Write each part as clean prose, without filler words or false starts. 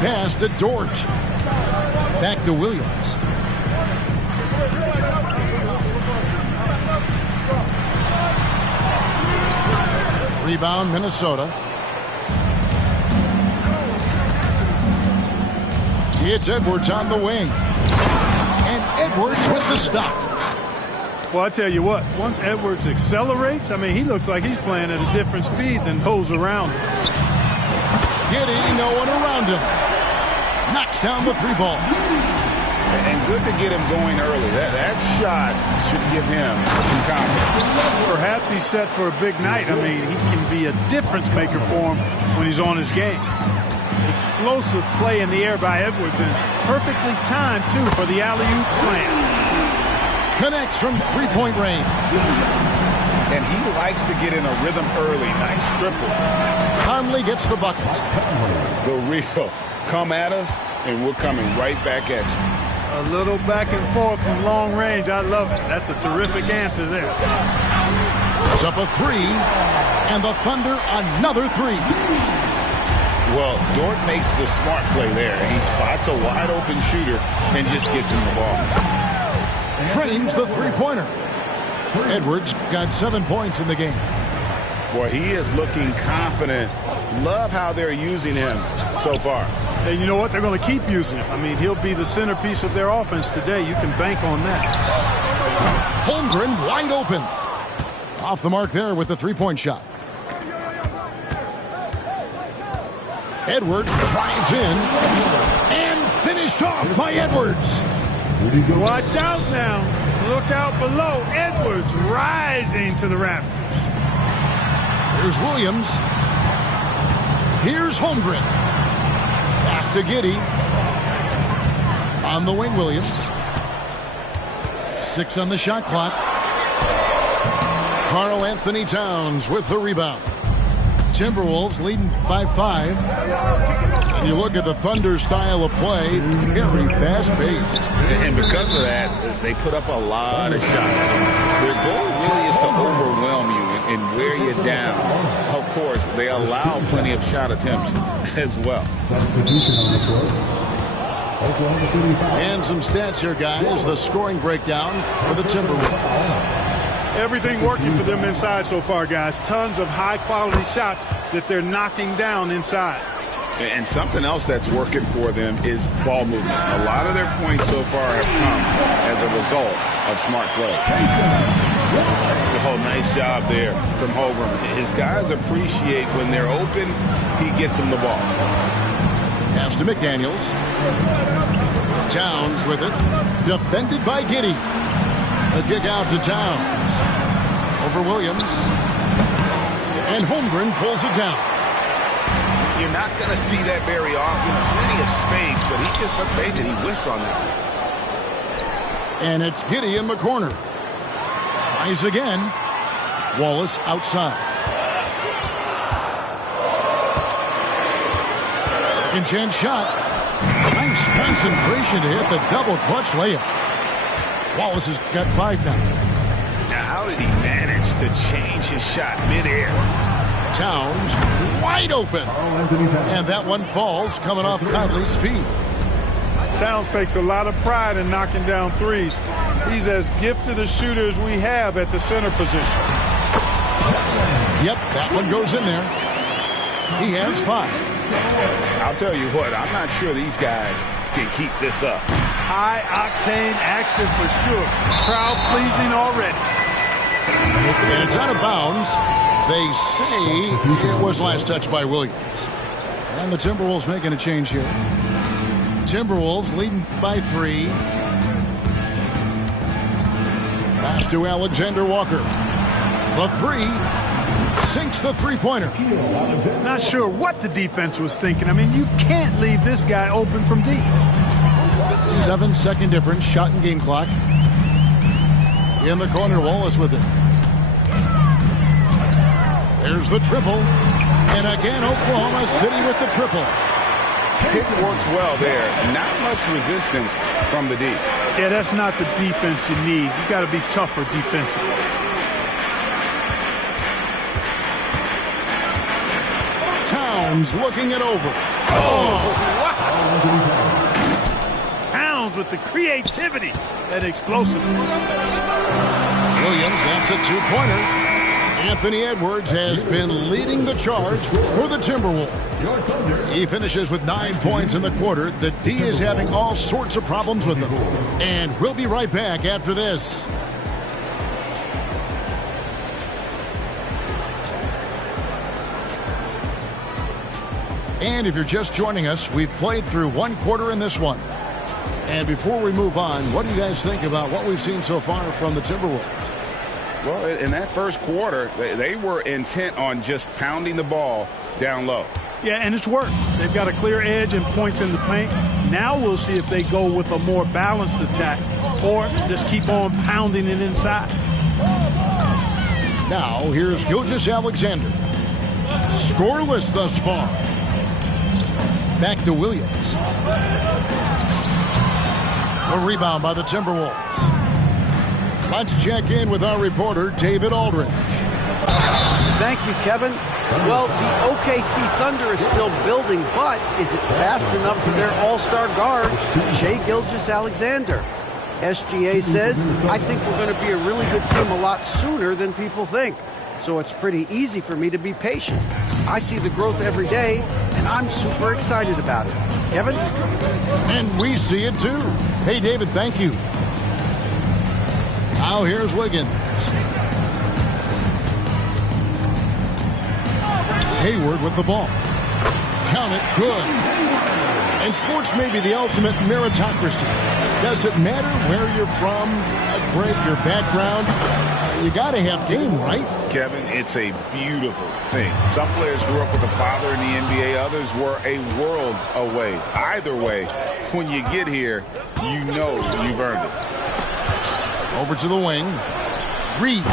pass to Dort. Back to Williams. Rebound, Minnesota. It's Edwards on the wing. And Edwards with the stuff. Well, I tell you what, once Edwards accelerates, I mean, he looks like he's playing at a different speed than those around him. Giddy, no one around him. Knocks down the three ball. And good to get him going early. That shot should give him some confidence. Perhaps he's set for a big night. I mean, he can be a difference maker for him when he's on his game. Explosive play in the air by Edwards, and perfectly timed, too, for the alley-oop slam. Connects from three-point range. And he likes to get in a rhythm early. Nice triple. Conley gets the bucket. The real. Come at us, and we're coming right back at you. A little back and forth from long range. I love it. That's a terrific answer there. It's up a three, and the Thunder another three. Well, Dort makes the smart play there. He spots a wide-open shooter and just gets him the ball. Trains the three-pointer. Edwards got 7 points in the game. Boy, he is looking confident. Love how they're using him so far. And you know what? They're going to keep using him. I mean, he'll be the centerpiece of their offense today. You can bank on that. Holmgren wide open. Off the mark there with the three-point shot. Edwards drives in and finished off by Edwards. Watch out now. Look out below. Edwards rising to the rafters. Here's Williams. Here's Holmgren. Pass to Giddy. On the wing, Williams. 6 on the shot clock. Karl Anthony Towns with the rebound. Timberwolves leading by 5. And you look at the Thunder style of play, very fast-paced. And because of that, they put up a lot of shots. Their goal really is to overwhelm you and wear you down. Of course, they allow plenty of shot attempts as well. And some stats here, guys. The scoring breakdown for the Timberwolves. Everything working for them inside so far, guys. Tons of high-quality shots that they're knocking down inside. And something else that's working for them is ball movement. A lot of their points so far have come as a result of smart play. Oh, nice job there from Holmgren. His guys appreciate when they're open, he gets them the ball. Pass to McDaniels. Towns with it. Defended by Giddy. The kick out to Towns. Over Williams. And Holmgren pulls it down. You're not going to see that very often. Plenty of space, but he just, let's face it, he whiffs on that. And it's Giddy in the corner. Tries again. Wallace outside. Second chance shot. Nice concentration to hit the double clutch layup. Wallace has got 5 now. Now, how did he manage to change his shot midair? Towns wide open. And that one falls coming off Conley's feet. Towns takes a lot of pride in knocking down threes. He's as gifted a shooter as we have at the center position. Yep, that one goes in there. He has 5. I'll tell you what, I'm not sure these guys can keep this up. High-octane action for sure. Crowd-pleasing already. And it's out of bounds. They say it was last touched by Williams. And the Timberwolves making a change here. Timberwolves leading by 3. Pass to Alexander Walker. The 3 sinks the three-pointer. Not sure what the defense was thinking. I mean, you can't leave this guy open from deep. 7-second difference, shot and game clock. In the corner, Wallace with it. There's the triple. And again, Oklahoma City with the triple. Pick works well there. Not much resistance from the deep. Yeah, that's not the defense you need. You got to be tougher defensively. Towns looking it over. Oh, wow. the creativity and explosiveness. Williams, that's a two-pointer. Anthony Edwards has been leading the charge for the Timberwolves. He finishes with 9 points in the quarter. The D is having all sorts of problems with him. And we'll be right back after this. And if you're just joining us, we've played through one quarter in this one. And before we move on, what do you guys think about what we've seen so far from the Timberwolves? Well, in that first quarter, they were intent on just pounding the ball down low. Yeah, and it's worked. They've got a clear edge and points in the paint. Now we'll see if they go with a more balanced attack or just keep on pounding it inside. Now, here's Gilgeous-Alexander. Scoreless thus far. Back to Williams. A rebound by the Timberwolves. Let's check in with our reporter, David Aldridge. Thank you, Kevin. Well, the OKC Thunder is still building, but is it fast enough for their all-star guard, Shai Gilgeous-Alexander? SGA says, I think we're going to be a really good team a lot sooner than people think. So it's pretty easy for me to be patient. I see the growth every day, and I'm super excited about it. Kevin? And we see it too. Hey, David, thank you. Now here's Wiggins. Hayward with the ball. Count it, good. And sports may be the ultimate meritocracy. Does it matter where you're from, Greg, your background? You got to have game, right? Kevin, it's a beautiful thing. Some players grew up with a father in the NBA. Others were a world away. Either way, when you get here, you know you've earned it. Over to the wing. Reed.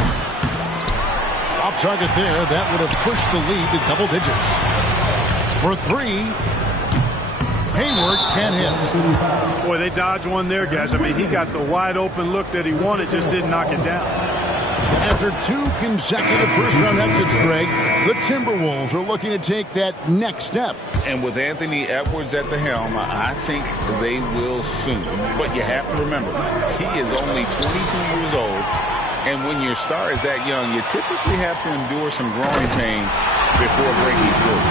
Off target there. That would have pushed the lead to double digits. For three. Hayward can't hit. Boy, they dodged one there, guys. I mean, he got the wide open look that he wanted, just didn't knock it down. After two consecutive first-round exits, Greg, the Timberwolves are looking to take that next step. And with Anthony Edwards at the helm, I think they will soon. But you have to remember, he is only 22 years old. And when your star is that young, you typically have to endure some growing pains before breaking through.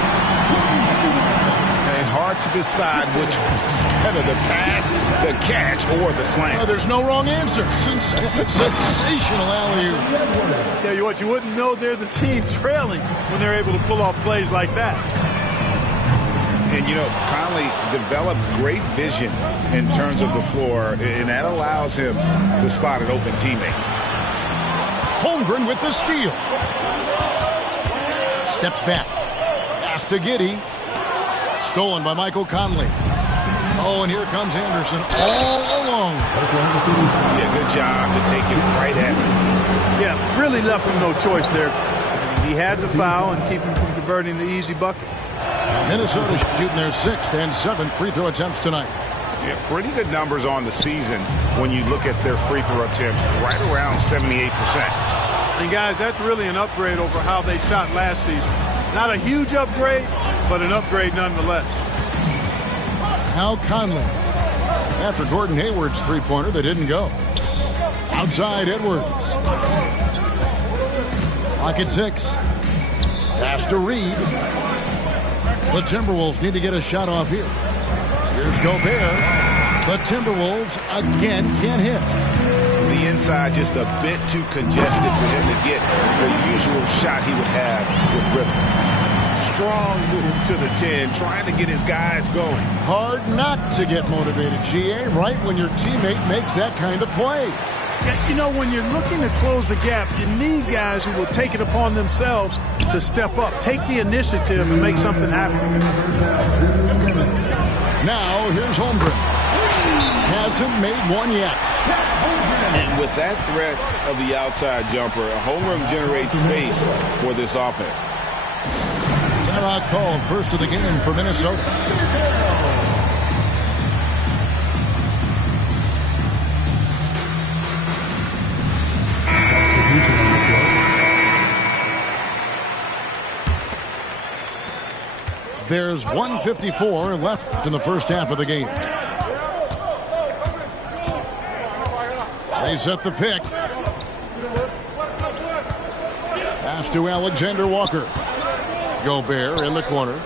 And hard to decide which is better, the pass, the catch, or the slam. There's no wrong answer. Sensational alley-oop. Tell you what, you wouldn't know they're the team trailing when they're able to pull off plays like that. And, you know, Conley developed great vision in terms of the floor, and that allows him to spot an open teammate. Holmgren with the steal. Steps back. Pass to Giddey. Stolen by Michael Conley. Oh, and here comes Anderson all along. Yeah, good job to take it right at him. Yeah, really left him no choice there. He had the foul and keep him from converting the easy bucket. Minnesota shooting their 6th and 7th free throw attempts tonight. Yeah, pretty good numbers on the season when you look at their free throw attempts, right around 78%. And guys, that's really an upgrade over how they shot last season. Not a huge upgrade, but an upgrade nonetheless. Now Conley. After Gordon Hayward's three-pointer, they didn't go. Outside Edwards. Clock at 6. Pass to Reed. The Timberwolves need to get a shot off here. Here's Gobert. The Timberwolves again can't hit. The inside just a bit too congested for him to get the usual shot he would have with rhythm. Strong move to the 10, trying to get his guys going. Hard not to get motivated, GA, right when your teammate makes that kind of play. You know, when you're looking to close the gap, you need guys who will take it upon themselves to step up, take the initiative, and make something happen. Now, here's Holmgren. Hasn't made one yet. And with that threat of the outside jumper, Holmgren generates space for this offense. Timeout called, first of the game for Minnesota. There's 1:54 left in the first half of the game. They set the pick. Pass to Alexander Walker. Gobert in the corner.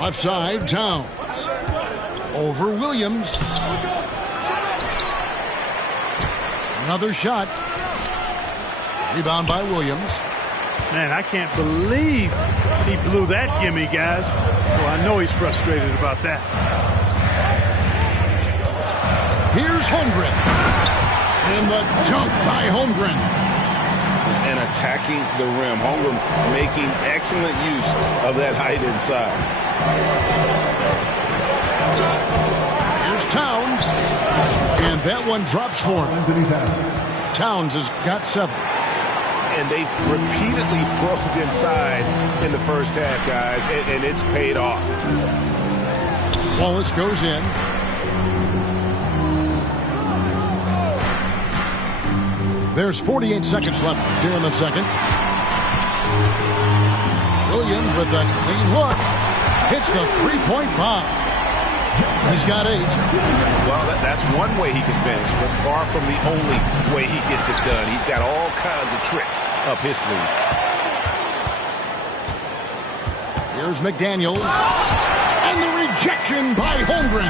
Left side, Towns. Over Williams. Another shot. Rebound by Williams. Man, I can't believe he blew that gimme, guys. Well, I know he's frustrated about that. Here's Holmgren. And the dunk by Holmgren. And attacking the rim. Holmgren making excellent use of that height inside. Here's Towns. And that one drops for him. Towns has got 7. And they've repeatedly probed inside in the first half, guys, and it's paid off. Wallace goes in. There's 48 seconds left here in the second. Williams with a clean look. Hits the three-point bomb. He's got 8. Well, that's one way he can finish, but far from the only way he gets it done. He's got all kinds of tricks up his sleeve. Here's McDaniels. And the rejection by Holmgren.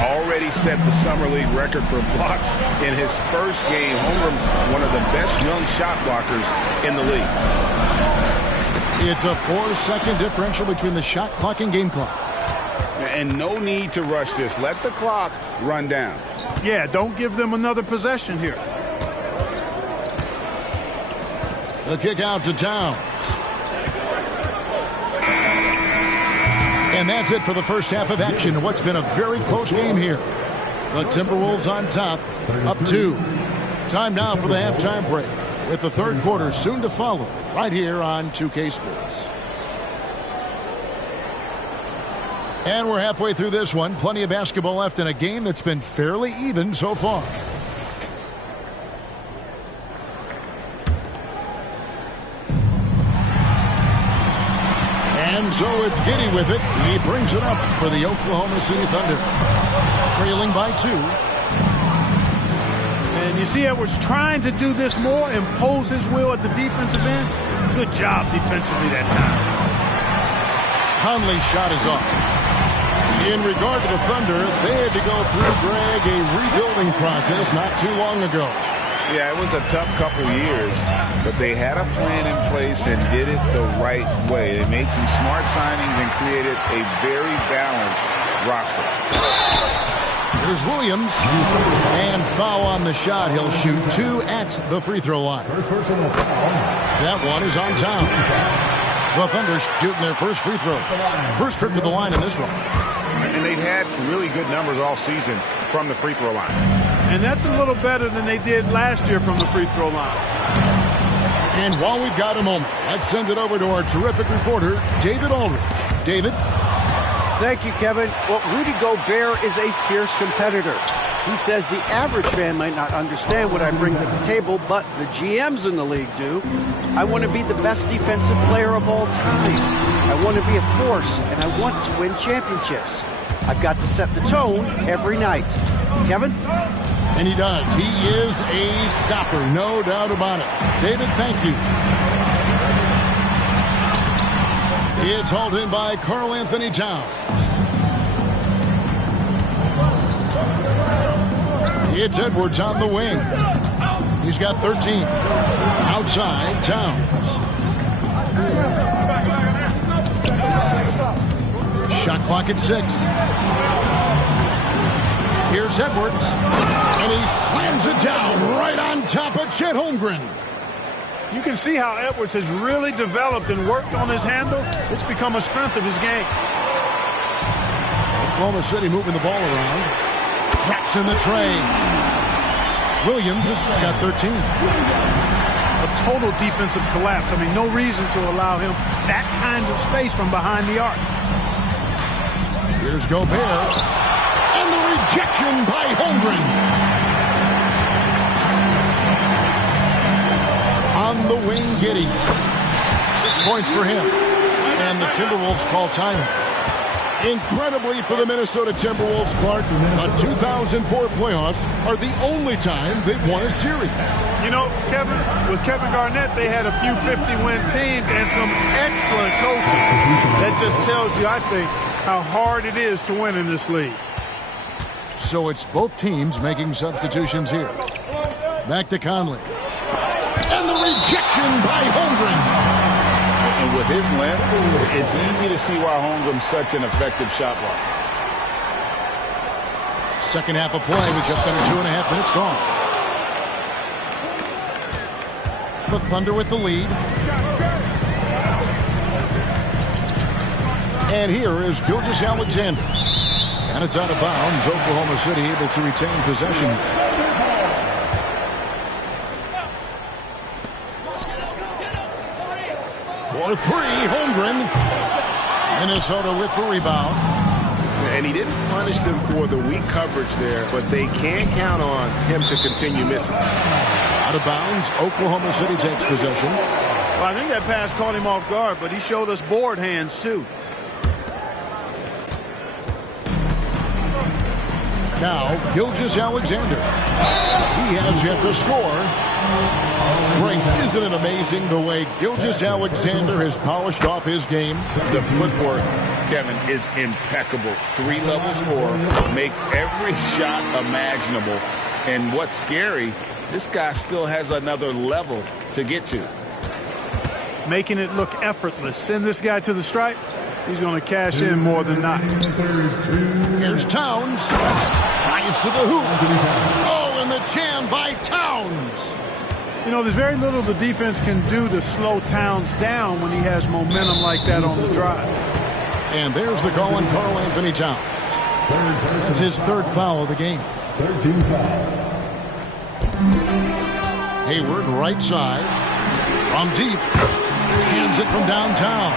Already set the Summer League record for blocks in his first game. Holmgren, one of the best young shot blockers in the league. It's a 4-second differential between the shot clock and game clock. And no need to rush this. Let the clock run down. Yeah, don't give them another possession here. The kick out to Towns. And that's it for the first half of action. What's been a very close game here. The Timberwolves on top, up 2. Time now for the halftime break, with the third quarter soon to follow, right here on 2K Sports. And we're halfway through this one. Plenty of basketball left in a game that's been fairly even so far. And so it's Giddey with it. He brings it up for the Oklahoma City Thunder. Trailing by 2. And you see Edwards trying to do this more, impose his will at the defensive end. Good job defensively that time. Conley's shot is off. In regard to the Thunder, they had to go through, Greg, a rebuilding process not too long ago. Yeah, it was a tough couple years, but they had a plan in place and did it the right way. They made some smart signings and created a very balanced roster. Here's Williams. And foul on the shot. He'll shoot 2 at the free throw line. That one is on Towns. The Thunder shooting their first free throw. First trip to the line in this one. And they've had really good numbers all season from the free throw line. And that's a little better than they did last year from the free throw line. And while we've got a moment, let's send it over to our terrific reporter, David Aldridge. David? Thank you, Kevin. Well, Rudy Gobert is a fierce competitor. He says the average fan might not understand what I bring to the table, but the GMs in the league do. I want to be the best defensive player of all time. I want to be a force, and I want to win championships. I've got to set the tone every night. Kevin? And he does. He is a stopper, no doubt about it. David, thank you. It's hauled in by Karl Anthony Towns. It's Edwards on the wing. He's got 13. Outside, Towns. Shot clock at 6. Here's Edwards. And he slams it down right on top of Chet Holmgren. You can see how Edwards has really developed and worked on his handle. It's become a strength of his game. Oklahoma City moving the ball around. Drops in the tray. Williams has got 13. A total defensive collapse. I mean, no reason to allow him that kind of space from behind the arc. Here's Gobert. And the rejection by Holmgren. On the wing, Giddey. 6 points for him. And the Timberwolves call timeout. Incredibly for the Minnesota Timberwolves, Clark, the 2004 playoffs are the only time they've won a series. You know, Kevin, with Kevin Garnett, they had a few 50-win teams and some excellent coaches. That just tells you, I think, how hard it is to win in this league. So it's both teams making substitutions here. Back to Conley. And the rejection by Holmgren. And with his length, it's easy to see why Holmgren's such an effective shot blocker. Second half of play with just under 2.5 minutes gone. The Thunder with the lead. And here is Gilgeous-Alexander. And it's out of bounds. Oklahoma City able to retain possession. For three, Holmgren. Minnesota with the rebound. And he didn't punish them for the weak coverage there, but they can count on him to continue missing. Out of bounds, Oklahoma City takes possession. Well, I think that pass caught him off guard, but he showed us board hands, too. Now, Gilgeous-Alexander. He has yet to score. Frank, isn't it amazing the way Gilgeous-Alexander has polished off his game? The footwork, Kevin, is impeccable. 3-level scorer, makes every shot imaginable. And what's scary, this guy still has another level to get to. Making it look effortless. Send this guy to the stripe. He's going to cash in more than not. Here's Towns. Drives to the hoop. Oh, and the jam by Towns. You know, there's very little the defense can do to slow Towns down when he has momentum like that on the drive. And there's the call on Karl Anthony Towns. That's his third foul of the game. 13 foul. Hayward, right side. From deep. Hands it from downtown.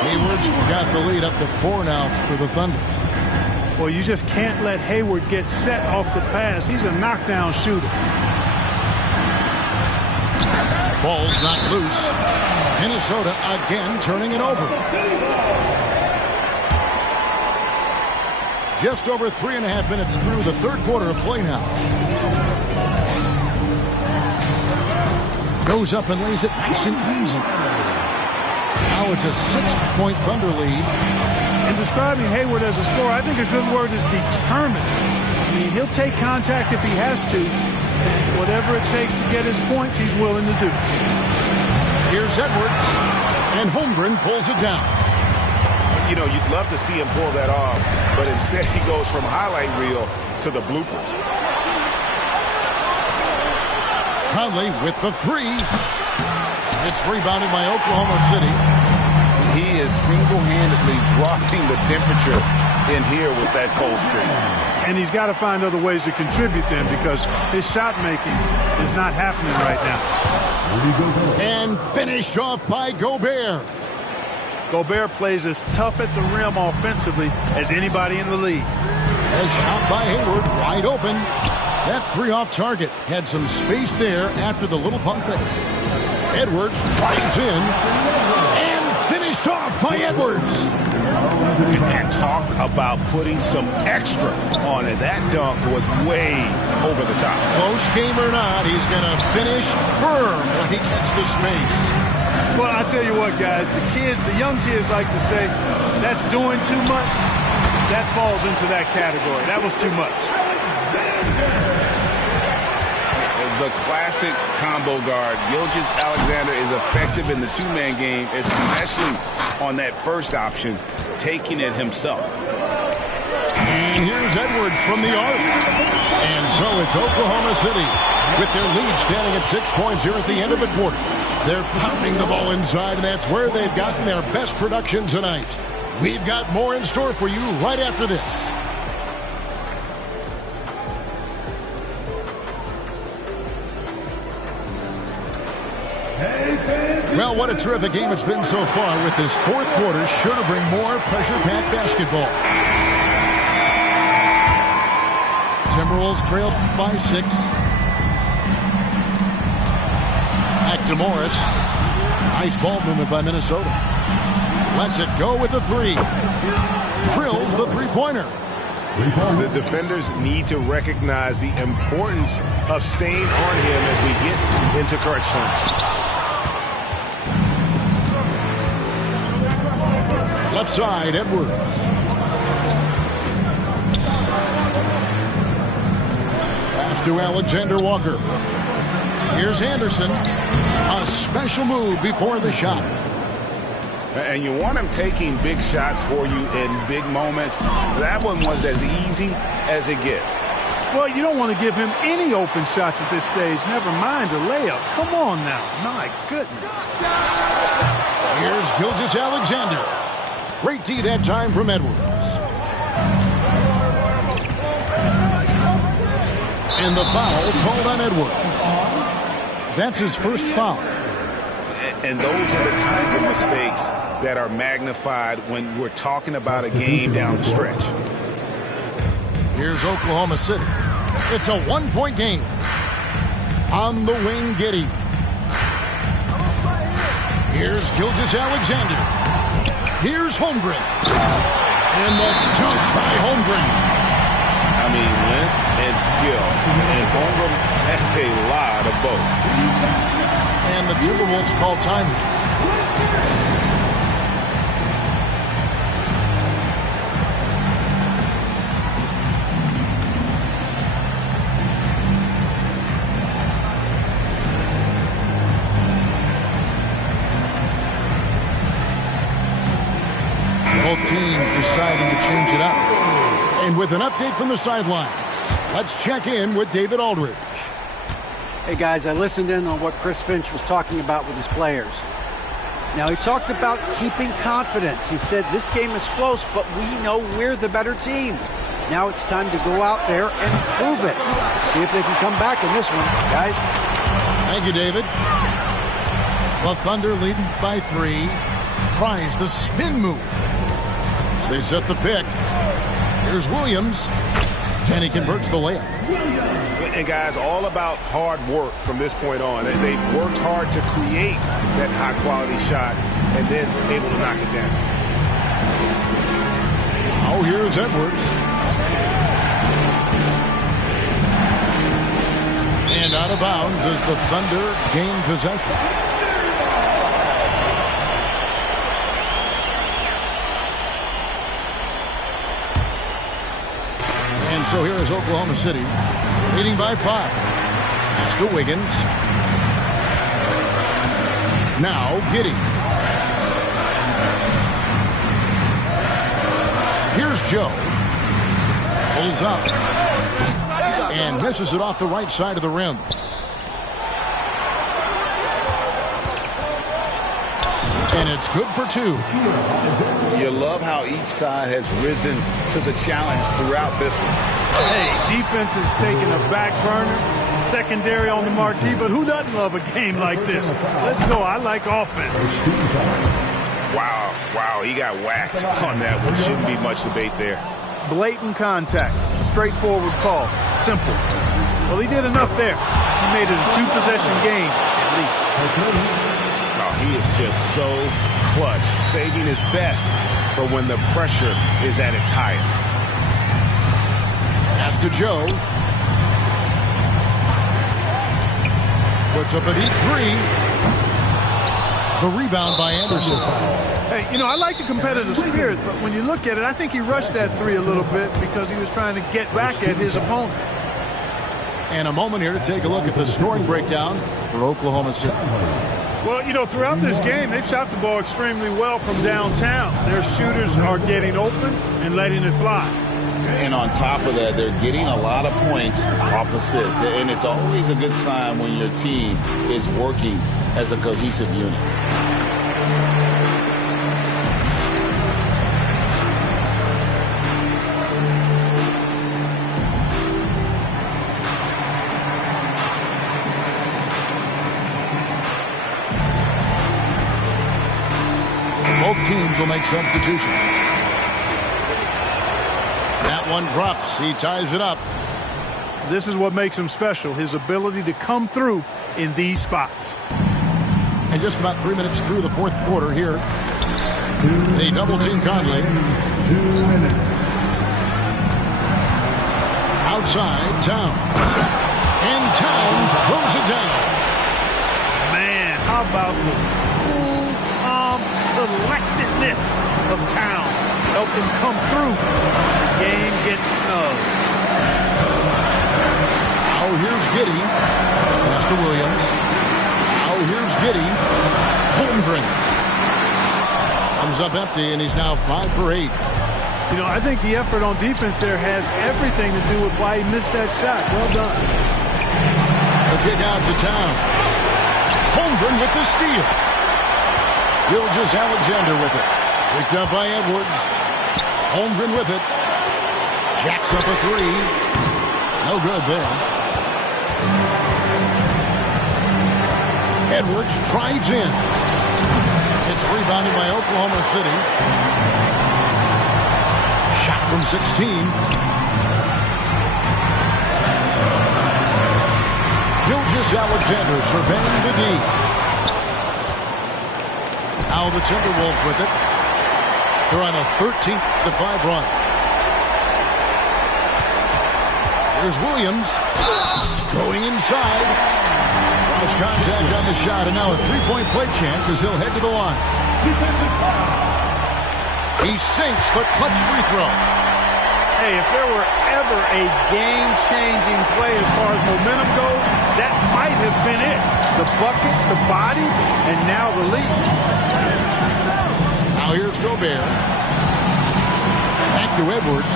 Hayward's got the lead up to 4 now for the Thunder. Well, you just can't let Hayward get set off the pass. He's a knockdown shooter. Ball's not loose. Minnesota again turning it over. Just over 3.5 minutes through the third quarter of play now. Goes up and lays it nice and easy. Now it's a 6-point Thunder lead. In describing Hayward as a scorer, I think a good word is determined. I mean, he'll take contact if he has to. Whatever it takes to get his points, he's willing to do. Here's Edwards. And Holmgren pulls it down. You know, you'd love to see him pull that off, but instead he goes from highlight reel to the bloopers. Conley with the three. It's rebounded by Oklahoma City. He is single-handedly dropping the temperature in here with that cold streak. And he's got to find other ways to contribute then, because his shot making is not happening right now. And finished off by Gobert. Gobert plays as tough at the rim offensively as anybody in the league. A shot by Hayward, wide open. That three off target. Had some space there after the little pump fake. Edwards drives in. And finished off by Edwards. And talk about putting some extra on it. That dunk was way over the top. Close game or not, he's going to finish firm when he gets the space. Well, I tell you what, guys, the young kids like to say, that's doing too much. That falls into that category. That was too much. The classic combo guard. Gilgeous-Alexander is effective in the two-man game, especially on that first option, taking it himself. And here's Edwards from the arc. And so it's Oklahoma City with their lead standing at 6 points here at the end of the quarter. They're pounding the ball inside, and that's where they've gotten their best production tonight. We've got more in store for you right after this. Well, what a terrific game it's been so far, with this fourth quarter sure to bring more pressure-packed basketball. Timberwolves trail by 6. Back to Morris. Nice ball movement by Minnesota. Lets it go with the three. Drills the three-pointer. The defenders need to recognize the importance of staying on him as we get into crunch time. Left side, Edwards. Pass to Alexander Walker. Here's Anderson. A special move before the shot. And you want him taking big shots for you in big moments. That one was as easy as it gets. Well, you don't want to give him any open shots at this stage. Never mind a layup. Come on now. My goodness. Here's Gilgeous-Alexander. Great D that time from Edwards. And the foul called on Edwards. That's his first foul. And those are the kinds of mistakes that are magnified when we're talking about a game down the stretch. Here's Oklahoma City. It's a one-point game. On the wing, Giddey. Here's Gilgeous-Alexander. Here's Holmgren. And the dunk by Holmgren. I mean, length and skill. And Holmgren has a lot of both. And the Timberwolves call timeout. Both teams deciding to change it up. And with an update from the sidelines, let's check in with David Aldridge. Hey, guys, I listened in on what Chris Finch was talking about with his players. Now, he talked about keeping confidence. He said this game is close, but we know we're the better team. Now it's time to go out there and prove it. See if they can come back in this one, guys. Thank you, David. The Thunder leading by 3. Tries the spin move. They set the pick. Here's Williams. And he converts the layup. And guys, all about hard work from this point on. They've worked hard to create that high-quality shot and then able to knock it down. Oh, here's Edwards. And out of bounds as the Thunder gain possession. And so here is Oklahoma City, leading by 5. Pass to Wiggins. Now Giddey. Here's Joe. Pulls up. And misses it off the right side of the rim. And it's good for 2. You love how each side has risen to the challenge throughout this one. Hey, defense is taking a back burner, secondary on the marquee, but who doesn't love a game like this? Let's go. I like offense. Wow, he got whacked on that one. Shouldn't be much debate there. Blatant contact, straightforward call, simple. Well, he did enough there. He made it a 2-possession game, at least. Oh, he is just so clutch, saving his best for when the pressure is at its highest. Pass to Joe. Puts up a deep 3. The rebound by Anderson. Hey, you know, I like the competitive spirit, but when you look at it, I think he rushed that 3 a little bit because he was trying to get back at his opponent. And a moment here to take a look at the scoring breakdown for Oklahoma City. Well, you know, throughout this game, they've shot the ball extremely well from downtown. Their shooters are getting open and letting it fly. And on top of that, they're getting a lot of points off assists. And it's always a good sign when your team is working as a cohesive unit. Both teams will make substitutions. That one drops. He ties it up. This is what makes him special, his ability to come through in these spots. And just about 3 minutes through the fourth quarter here They double team Conley. 2 minutes. Outside, Towns. And Towns throws it down. Man, how about the cool, calm collectedness of Towns? Helps him come through. The game gets snug. Now here's Giddey. Pass to Williams. Now here's Giddey. Holmgren. Comes up empty, and he's now 5 for 8. You know, I think the effort on defense there has everything to do with why he missed that shot. Well done. The kick out to Towns. Holmgren with the steal. Gilgeous-Alexander with it. Picked up by Edwards. Holmgren with it. Jacks up a three. No good there. Edwards drives in. It's rebounded by Oklahoma City. Shot from 16. Gilgeous-Alexander surveying the D. Now the Timberwolves with it. They're on a 13-5 run. Here's Williams. Going inside. Cross contact on the shot, and now a three-point play chance as he'll head to the line. He sinks the clutch free throw. Hey, if there were ever a game-changing play as far as momentum goes, that might have been it. The bucket, the body, and now the lead. Now here's Gobert. Back to Edwards.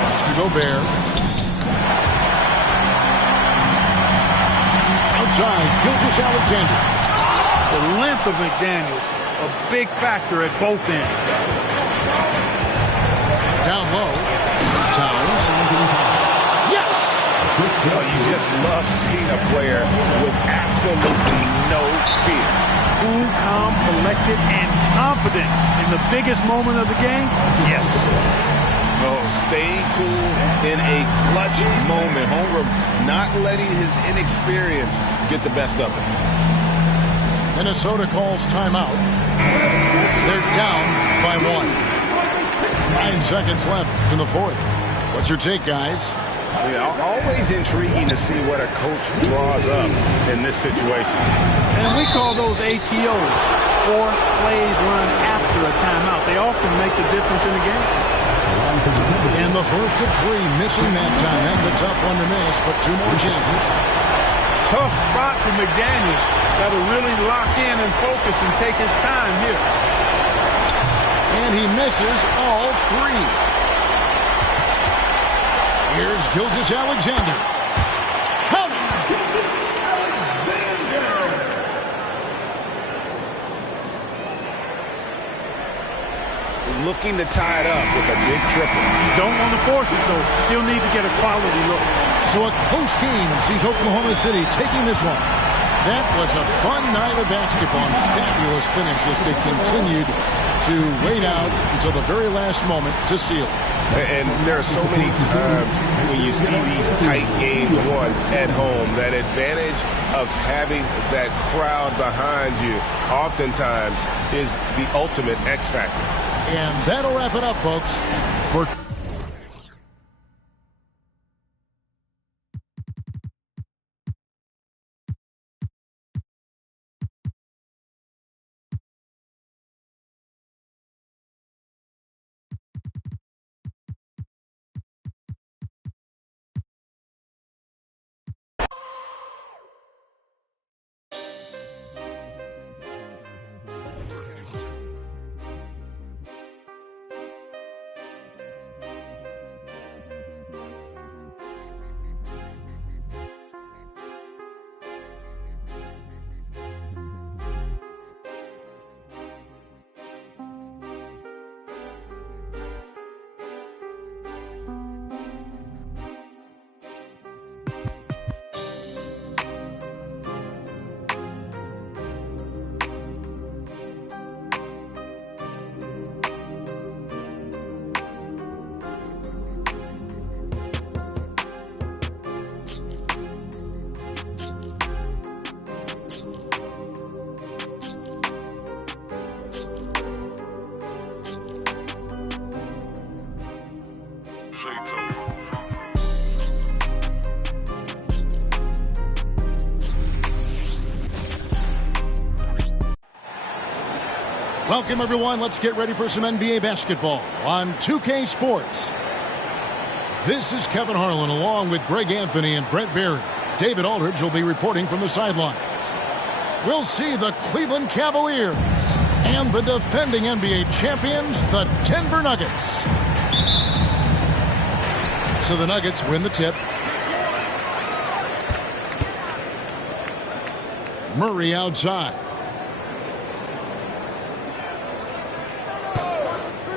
Pass to Gobert. Outside, Gilgeous-Alexander. The length of McDaniels, a big factor at both ends. Down low. Towns. Yes! Oh, you just love seeing a player with absolutely no fear. Cool, calm, collected, and confident in the biggest moment of the game? Yes. Oh, staying cool in a clutch moment. Holmgren not letting his inexperience get the best of him. Minnesota calls timeout. They're down by 1. 9 seconds left in the fourth. What's your take, guys? Yeah, always intriguing to see what a coach draws up in this situation. And we call those ATOs, or plays run after a timeout. They often make the difference in the game. And the first of 3, missing that time. That's a tough one to miss, but 2 more chances. Tough spot for McDaniels. Got to really lock in and focus and take his time here. And he misses all 3. Here's Gilgeous-Alexander. Count it! Looking to tie it up with a big triple. Don't want to force it, though. Still need to get a quality look. So a close game sees Oklahoma City taking this one. That was a fun night of basketball and fabulous finish as they continued to wait out until the very last moment to seal. And there are so many times when you see these tight games won at home, that advantage of having that crowd behind you oftentimes is the ultimate X factor. And that'll wrap it up, folks, for Welcome, everyone. Let's get ready for some NBA basketball on 2K Sports. This is Kevin Harlan along with Greg Anthony and Brett Berry. David Aldridge will be reporting from the sidelines. We'll see the Cleveland Cavaliers and the defending NBA champions, the Denver Nuggets. So the Nuggets win the tip. Murray outside.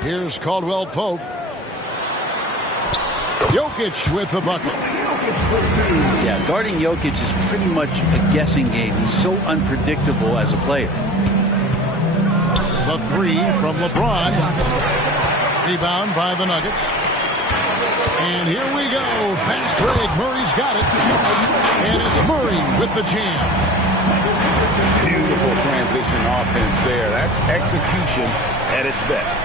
Here's Caldwell Pope. Jokic with the bucket. Yeah, guarding Jokic is pretty much a guessing game. He's so unpredictable as a player. The three from LeBron. Rebound by the Nuggets. And here we go. Fast break. Murray's got it. And it's Murray with the jam. Beautiful transition offense there. That's execution at its best.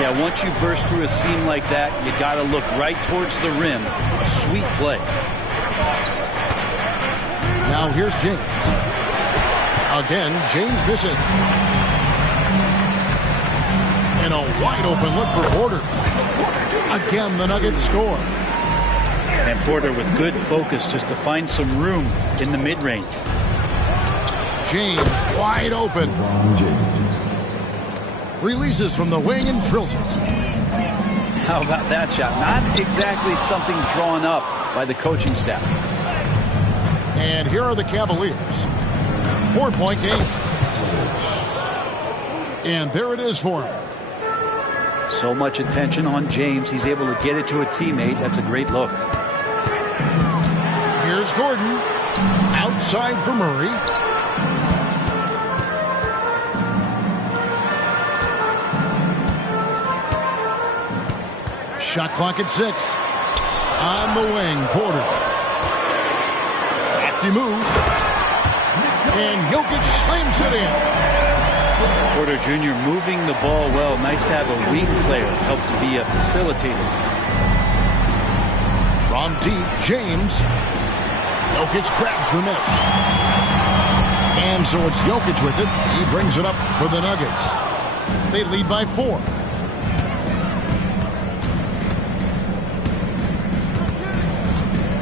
Yeah, once you burst through a seam like that, you got to look right towards the rim. Sweet play. Now here's James. Again, James missing. And a wide open look for Porter. Again, the Nuggets score. And Porter with good focus just to find some room in the mid-range. James wide open. Releases from the wing and drills it. How about that shot? Not exactly something drawn up by the coaching staff. And here are the Cavaliers. 4-point game. And there it is for him. So much attention on James. He's able to get it to a teammate. That's a great look. Here's Gordon. Outside for Murray. Shot clock at 6. On the wing, Porter. Crafty move. And Jokic slams it in. Porter Jr. moving the ball well. Nice to have a wing player help to be a facilitator. From deep, James. Jokic grabs the miss. And so it's Jokic with it. He brings it up for the Nuggets. They lead by 4.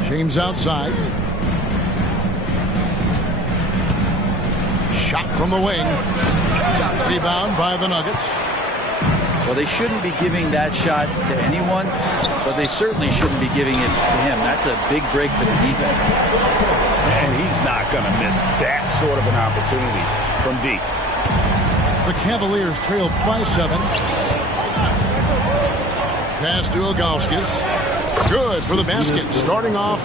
James outside. Shot from the wing. Rebound by the Nuggets. Well, they shouldn't be giving that shot to anyone, but they certainly shouldn't be giving it to him. That's a big break for the defense. And he's not going to miss that sort of an opportunity from deep. The Cavaliers trail by 7. Pass to Ilgauskas. Good for the basket. Starting off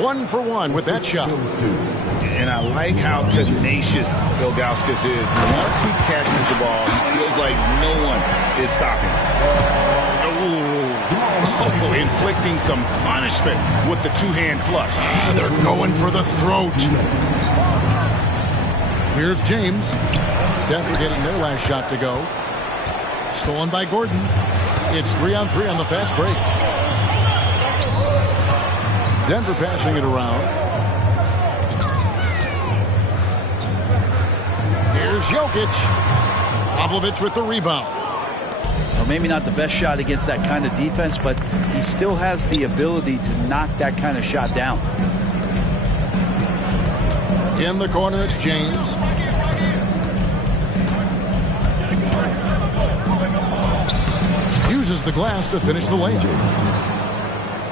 1 for 1 with that shot. And I like how tenacious Ilgauskas is. Once he catches the ball, he feels like no one is stopping him. Oh, inflicting some punishment with the two-hand flush. They're going for the throat. Here's James. Denver getting their last shot to go. Stolen by Gordon. It's 3-on-3 on the fast break. Denver passing it around. Here's Jokic. Pavlovic with the rebound. Well, maybe not the best shot against that kind of defense, but he still has the ability to knock that kind of shot down. In the corner, it's James. Uses the glass to finish the layup.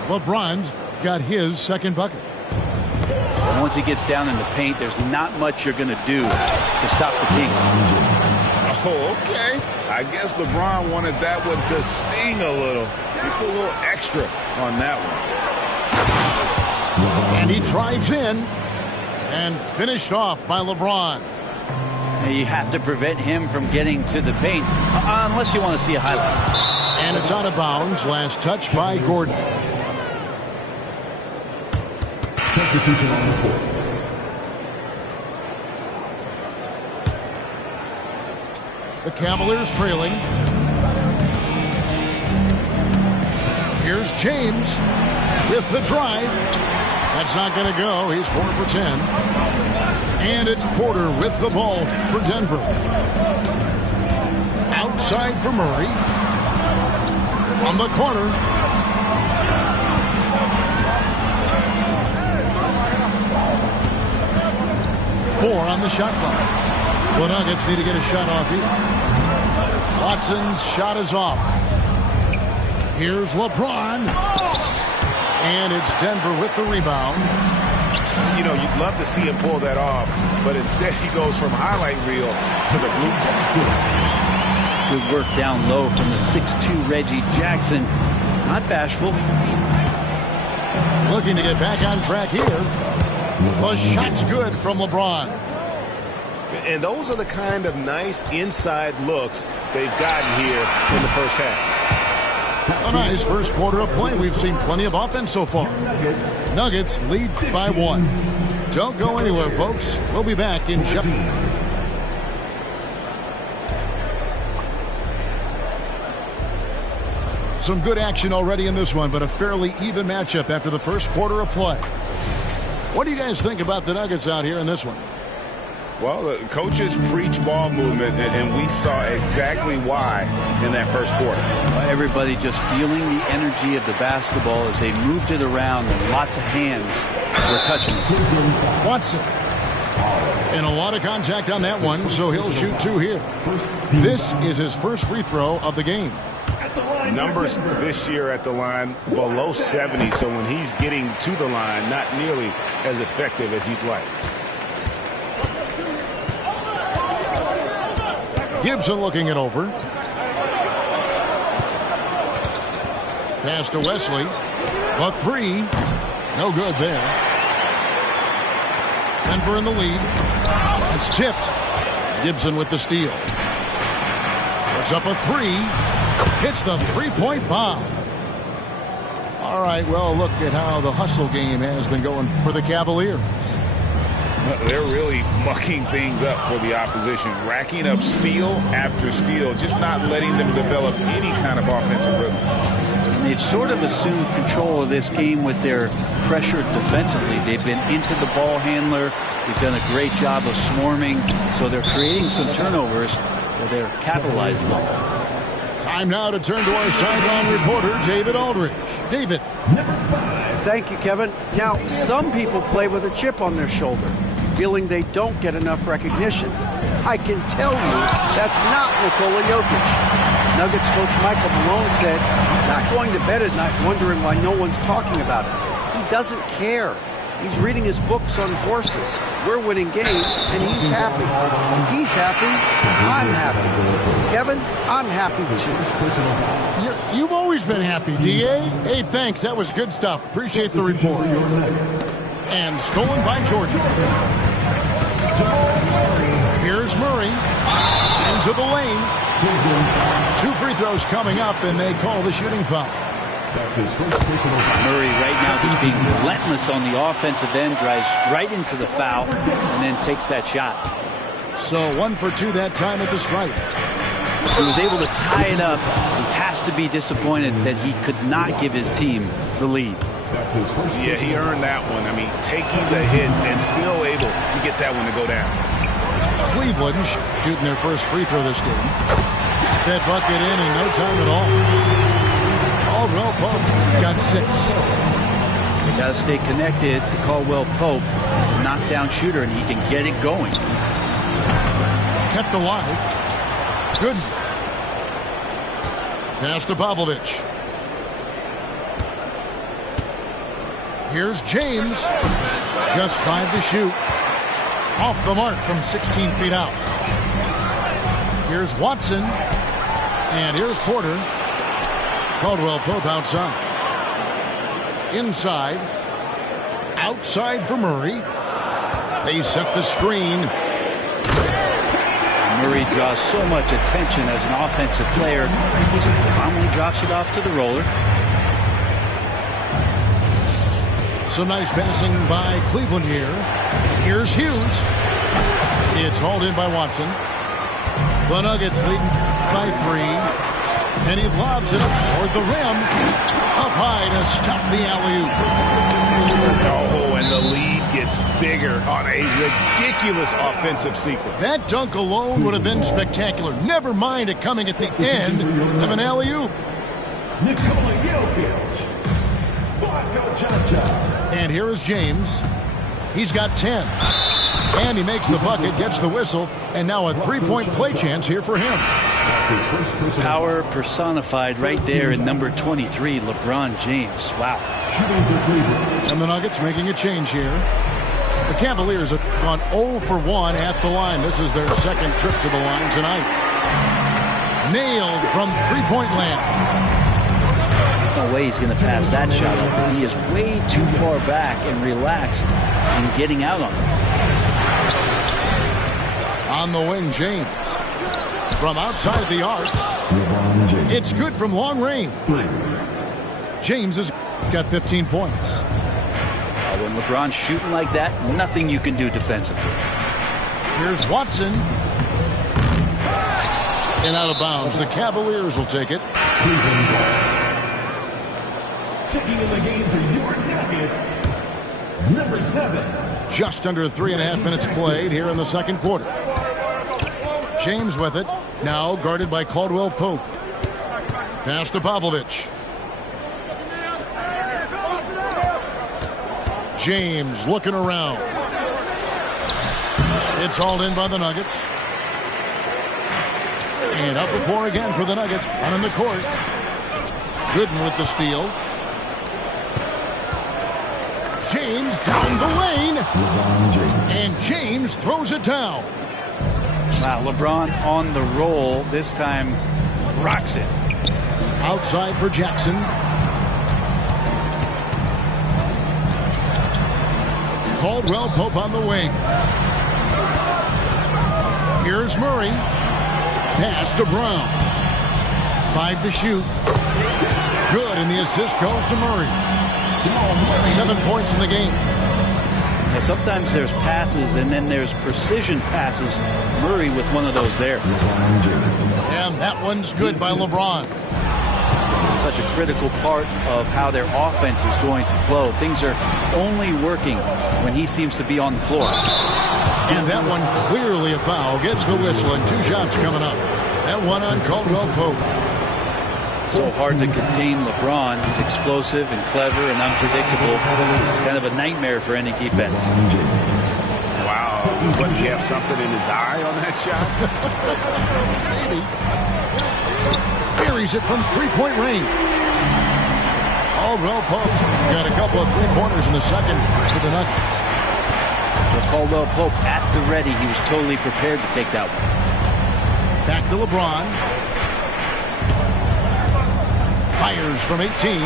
LeBron's got his second bucket. And once he gets down in the paint, there's not much you're going to do to stop the King. Oh, okay. I guess LeBron wanted that one to sting a little. Just a little extra on that one. And he drives in and finished off by LeBron. You have to prevent him from getting to the paint, unless you want to see a highlight. And it's out of bounds. Last touch by Gordon. Substitution on the court. The Cavaliers trailing. Here's James with the drive. That's not going to go. He's 4 for 10. And it's Porter with the ball for Denver. Outside for Murray. From the corner. Four on the shot clock. The Nuggets need to get a shot off here. Watson's shot is off. Here's LeBron. And it's Denver with the rebound. You know, you'd love to see him pull that off, but instead he goes from highlight reel to the blue pass. Good work down low from the 6'2 Reggie Jackson. Not bashful. Looking to get back on track here. The shot's good from LeBron. And those are the kind of nice inside looks they've gotten here in the first half. A nice first quarter of play. We've seen plenty of offense so far. Nuggets lead by 1. Don't go anywhere, folks. We'll be back in just... Some good action already in this one, but a fairly even matchup after the first quarter of play. What do you guys think about the Nuggets out here in this one? Well, the coaches preach ball movement, and we saw exactly why in that first quarter. Everybody just feeling the energy of the basketball as they moved it around, and lots of hands were touching it. Watson. And a lot of contact on that one, so he'll shoot 2 here. This is his first free throw of the game. Numbers this year at the line below 70, so when he's getting to the line, not nearly as effective as he'd like. Gibson looking it over. Pass to Wesley. A 3. No good there. Denver in the lead. It's tipped. Gibson with the steal. Puts up a 3. Hits the three-point bomb. All right, well, look at how the hustle game has been going for the Cavaliers. They're really mucking things up for the opposition, racking up steal after steal, just not letting them develop any kind of offensive rhythm. They've sort of assumed control of this game with their pressure defensively. They've been into the ball handler. They've done a great job of swarming, so they're creating some turnovers that they're capitalizing on. Time now to turn to our sideline reporter, David Aldridge. David. Thank you, Kevin. Now, some people play with a chip on their shoulder, feeling they don't get enough recognition. I can tell you that's not Nikola Jokic. Nuggets coach Michael Malone said he's not going to bed at night wondering why no one's talking about it. He doesn't care. He's reading his books on horses. We're winning games, and he's happy. If he's happy, I'm happy. Kevin, I'm happy too. You've always been happy, D.A. Hey, thanks. That was good stuff. Appreciate the report. And stolen by Jordan. Here's Murray. Into the lane. 2 free throws coming up, and they call the shooting foul. Murray right now just being relentless on the offensive end, drives right into the foul, and then takes that shot. So 1 for 2 that time at the stripe. He was able to tie it up. He has to be disappointed that he could not give his team the lead. Yeah, he earned that one. I mean, taking the hit and still able to get that one to go down. Cleveland shooting their first free throw this game. That bucket in no time at all. Caldwell Pope got 6. You got to stay connected to Caldwell Pope. He's a knockdown shooter, and he can get it going. Kept alive. Good. Pass to Pavlovich. Here's James. Just 5 to shoot. Off the mark from 16 feet out. Here's Watson. And here's Porter. Caldwell Pope outside. Inside. Outside for Murray. They set the screen. Murray draws so much attention as an offensive player. He calmly drops it off to the roller. Some nice passing by Cleveland here. Here's Hughes. It's hauled in by Watson. The Nuggets leading by 3. And he lobs it toward the rim. Up high to stuff the alley-oop. Oh, and and the lead gets bigger on a ridiculous offensive sequence. That dunk alone would have been spectacular. Never mind it coming at the end of an alley-oop. And here is James. He's got 10. And he makes the bucket, gets the whistle, and now a three-point play chance here for him. Power personified right there in number 23, LeBron James. Wow. And the Nuggets making a change here. The Cavaliers have gone 0 for 1 at the line. This is their second trip to the line tonight. Nailed from three-point land. No way he's going to pass that shot up. The D is way too far back and relaxed in getting out on him. On the wing, James. From outside the arc. It's good from long range. James has got 15 points. When LeBron's shooting like that, nothing you can do defensively. Here's Watson. And out of bounds. The Cavaliers will take it. Checking in the game for your Nuggets, number 7. Just under 3.5 minutes played here in the second quarter. James with it. Now guarded by Caldwell Pope. Pass to Pavlovich. James looking around. It's hauled in by the Nuggets. And up before again for the Nuggets. Running the court. Gooden with the steal. James down the lane. And James throws it down. Wow, LeBron on the roll. This time rocks it. Outside for Jackson. Caldwell Pope on the wing. Here's Murray. Pass to Brown. 5 to shoot. Good, and the assist goes to Murray. 7 points in the game. Now, sometimes there's passes and then there's precision passes. Murray with one of those there. And that one's good by LeBron. Such a critical part of how their offense is going to flow. Things are only working when he seems to be on the floor. And that one clearly a foul. Gets the whistle and 2 shots coming up. That one on Caldwell Pope. So hard to contain LeBron. He's explosive and clever and unpredictable. It's kind of a nightmare for any defense. Wow. What, he have something in his eye on that shot? Maybe. Buries it from three-point range. Caldwell Pope got a couple of three-pointers in the second for the Nuggets. So Caldwell Pope at the ready. He was totally prepared to take that one. Back to LeBron. Fires from 18.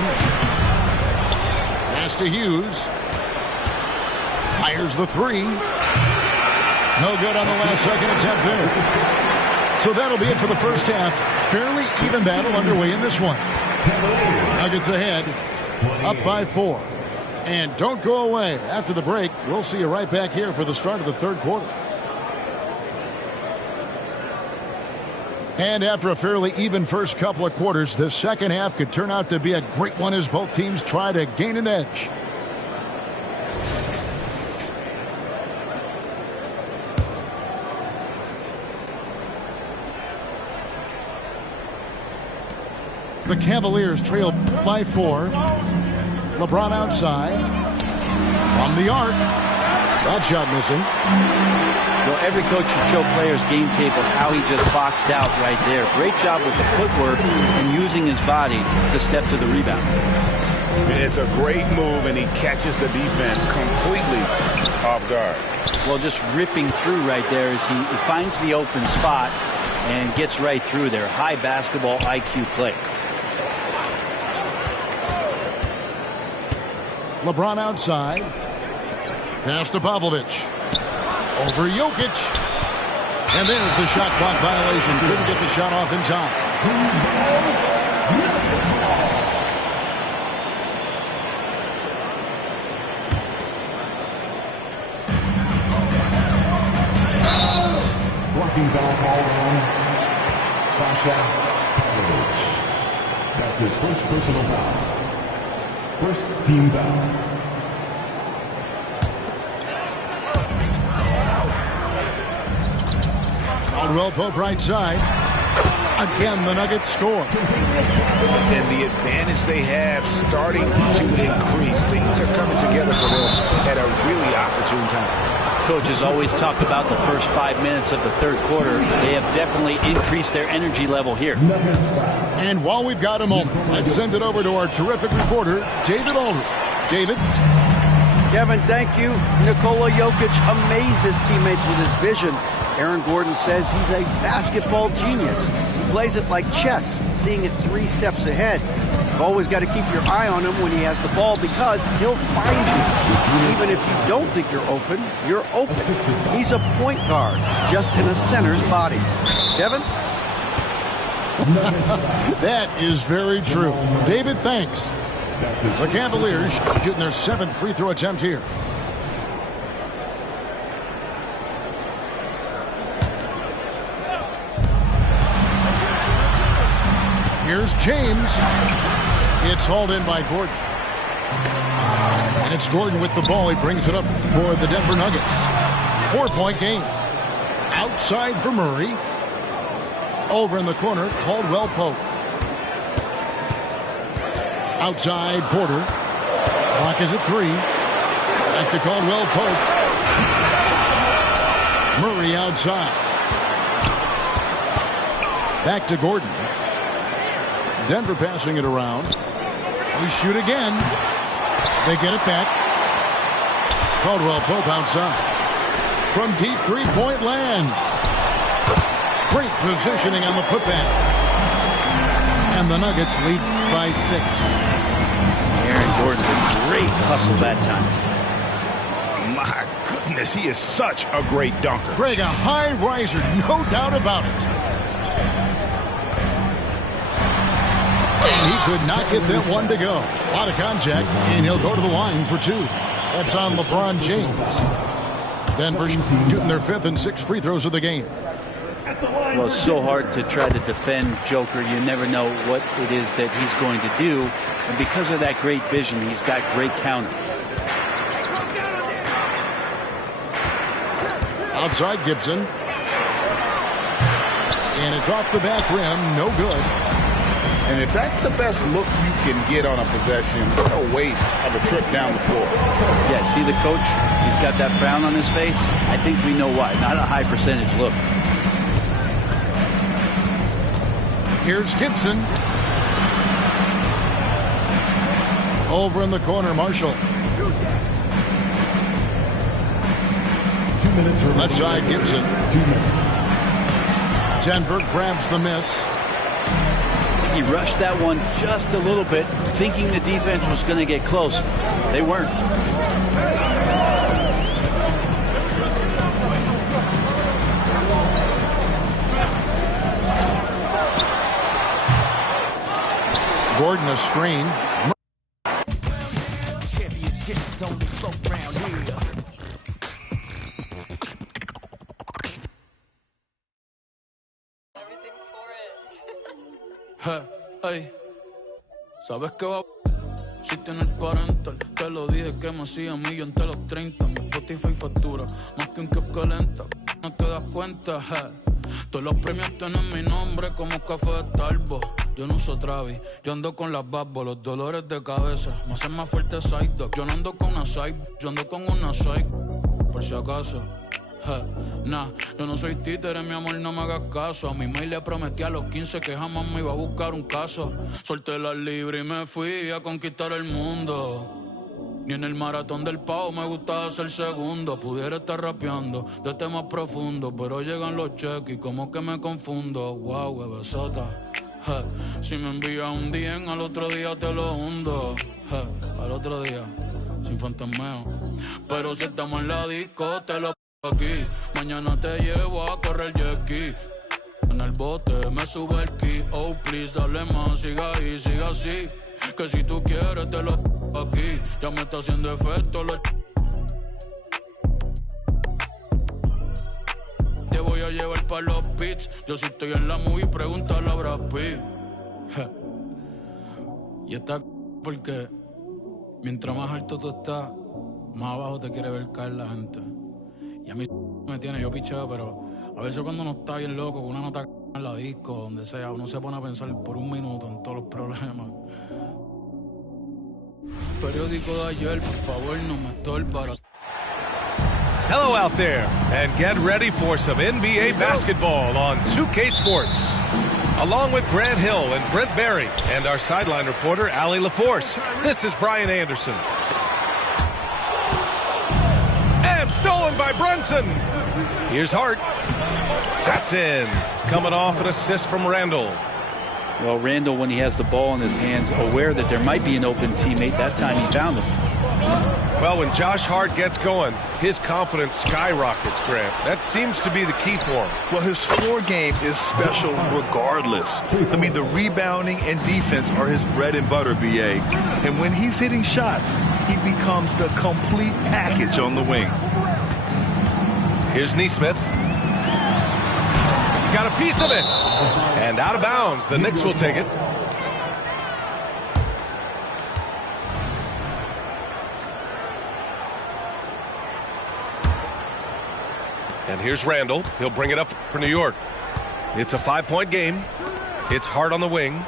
Pass to Hughes. Fires the 3. No good on the last second attempt there. So that'll be it for the first half. Fairly even battle underway in this one. Nuggets ahead, up by 4. And don't go away. After the break, we'll see you right back here for the start of the third quarter. And after a fairly even first couple of quarters, the second half could turn out to be a great one as both teams try to gain an edge. The Cavaliers trail by 4. LeBron outside. From the arc. That shot missing. Well, every coach should show players game tape of how he just boxed out right there. Great job with the footwork and using his body to step to the rebound. It's a great move, and he catches the defense completely off guard. Well, just ripping through right there as he finds the open spot and gets right through there. High basketball IQ play. LeBron outside. Pass to Pavlovich. Over Jokic. And there's the shot clock violation. Couldn't get the shot off in time. Blocking foul called on Sasha Pavlovich. That's his first personal foul. First team foul. Caldwell Pope right side. Again, the Nuggets score. And the advantage they have starting to increase. Things are coming together for them at a really opportune time. Coaches always talk about the first 5 minutes of the third quarter. They have definitely increased their energy level here. And while we've got a moment, let's send it over to our terrific reporter, David Aldridge. David? Kevin, thank you. Nikola Jokic amazes teammates with his vision. Aaron Gordon says he's a basketball genius. He plays it like chess, seeing it 3 steps ahead. You've always got to keep your eye on him when he has the ball because he'll find you. Even if you don't think you're open, you're open. He's a point guard, just in a center's body. Kevin? That is very true. David, thanks. The Cavaliers shooting their 7th free throw attempt here. Here's James. It's hauled in by Gordon. And it's Gordon with the ball. He brings it up for the Denver Nuggets. 4-point game. Outside for Murray. Over in the corner, Caldwell Pope. Outside, Porter. Clock is at 3. Back to Caldwell Pope. Murray outside. Back to Gordon. Denver passing it around. They shoot again. They get it back. Caldwell Pope outside. From deep three-point land. Great positioning on the putback. And the Nuggets lead by 6. Aaron Gordon, a great hustle that time. My goodness, he is such a great dunker. Greg, a high riser, no doubt about it. And he could not get that one to go. A lot of contact, and he'll go to the line for 2. That's on LeBron James. Denver shooting their 5th and 6th free throws of the game. Well, it's so hard to try to defend Joker. You never know what it is that he's going to do. And because of that great vision, he's got great counter. Outside Gibson. And it's off the back rim. No good. And if that's the best look you can get on a possession, what a waste of a trip down the floor. Yeah, see the coach? He's got that frown on his face. I think we know why. Not a high percentage look. Here's Gibson. Over in the corner, Marshall. 2 minutes remaining. Left side, Gibson. 2 minutes. Denver grabs the miss. He rushed that one just a little bit, thinking the defense was going to get close. They weren't. Gordon a screen. Championships only float round here. Everything for it. Ey, ¿sabes qué va? Si tiene el parental, te lo dije que me hacía millón entre los 30. Mi Spotify factura, más que un kiosco lenta. No te das cuenta, todos los premios tienen mi nombre como café de Starbucks. Yo no uso Travis, yo ando con las babos, los dolores de cabeza me hacen más fuerte side dog. Yo no ando con una side, yo ando con una side, por si acaso. Nah, yo no soy títere, mi amor, no me hagas caso. A mi mail le prometí a los 15 que jamás me iba a buscar un caso. Solté las libres y me fui a conquistar el mundo. Ni en el maratón del pavo me gustaba ser segundo. Pudiera estar rapeando de temas profundos, pero llegan los cheques y como que me confundo. Wow, bebesota. Si me envías un DM, al otro día te lo hundo. Al otro día, sin fantasmeo. Pero si estamos en la disco, te lo aquí. Mañana te llevo a correr jet ski. En el bote me sube el ki. Oh, please, dale más, siga ahí, siga así. Que si tú quieres te lo aquí. Ya me está haciendo efecto lo. Te voy a llevar para los pits. Yo si estoy en la movie, pregúntale a Brad Pitt. Y está porque mientras más alto tú estás, más abajo te quiere ver caer la gente. Y a mí me tiene, yo picheo, pero A veces cuando uno está bien loco, con una nota en la disco, donde sea, uno se pone a pensar por un minuto en todos los problemas. Periódico de ayer, por favor, no me estorba. Hello out there, and get ready for some NBA basketball on 2K Sports. Along with Grant Hill and Brent Barry and our sideline reporter, Allie LaForce, this is Brian Anderson. And stolen by Brunson. Here's Hart. That's in. Coming off an assist from Randall. Well, Randall, when he has the ball in his hands, aware that there might be an open teammate, that time he found him. Well, when Josh Hart gets going, his confidence skyrockets, Grant. That seems to be the key for him. Well, his floor game is special regardless. I mean, the rebounding and defense are his bread and butter, B.A. And when he's hitting shots, he becomes the complete package on the wing. Here's Neesmith. He got a piece of it. And out of bounds. The Knicks will take it. And here's Randall. He'll bring it up for New York. It's a 5-point game. It's Hart on the wing.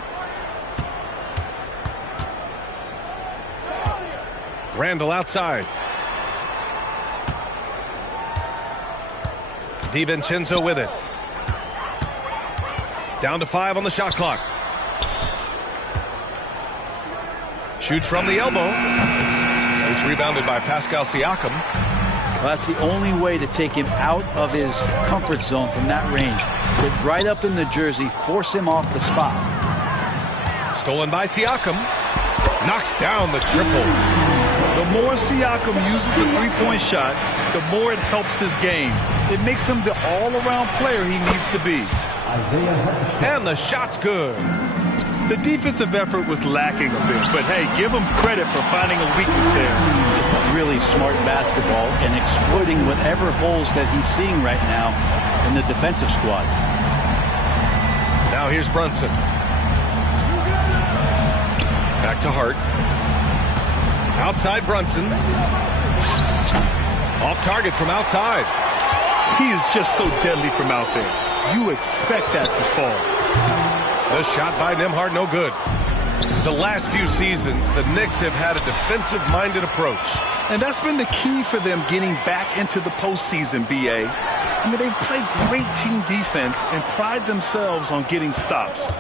Randall outside. DiVincenzo with it. Down to 5 on the shot clock. Shoots from the elbow. It's rebounded by Pascal Siakam. Well, that's the only way to take him out of his comfort zone from that range. Get right up in the jersey, force him off the spot. Stolen by Siakam. Knocks down the triple. The more Siakam uses the three-point shot, the more it helps his game. It makes him the all-around player he needs to be. And the shot's good. The defensive effort was lacking a bit, but hey, give him credit for finding a weakness there. Just really smart basketball and exploiting whatever holes that he's seeing right now in the defensive squad. Now here's Brunson. Back to Hart. Outside Brunson. Off target from outside. He is just so deadly from out there. You expect that to fall. The shot by Nembhard, no good. The last few seasons, the Knicks have had a defensive-minded approach. And that's been the key for them getting back into the postseason, B.A. I mean, they play great team defense and pride themselves on getting stops.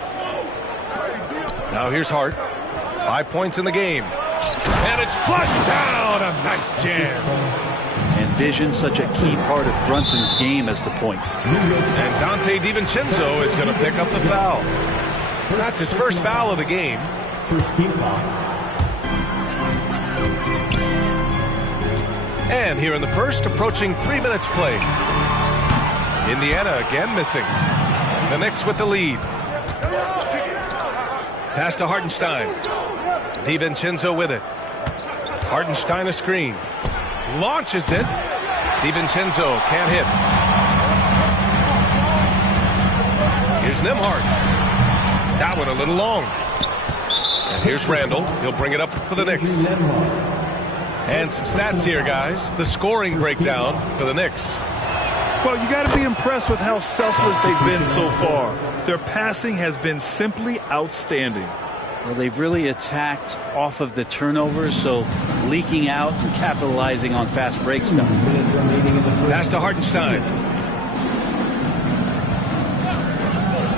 Now here's Hart. 5 points in the game. And it's flushed down. A nice jam. And vision, such a key part of Brunson's game as the point. And Dante DiVincenzo is going to pick up the foul. That's his first foul of the game. First team foul. And here in the first, approaching 3 minutes played. Indiana again missing. The Knicks with the lead. Pass to Hartenstein. DiVincenzo with it. Hartenstein a screen. Launches it. DiVincenzo can't hit. Here's Nembhard. That one a little long. And here's Randall. He'll bring it up for the Knicks. And some stats here, guys. The scoring breakdown for the Knicks. Well, you got to be impressed with how selfless they've been so far. Their passing has been simply outstanding. Well, they've really attacked off of the turnovers, so leaking out and capitalizing on fast break stuff. Pass to Hartenstein.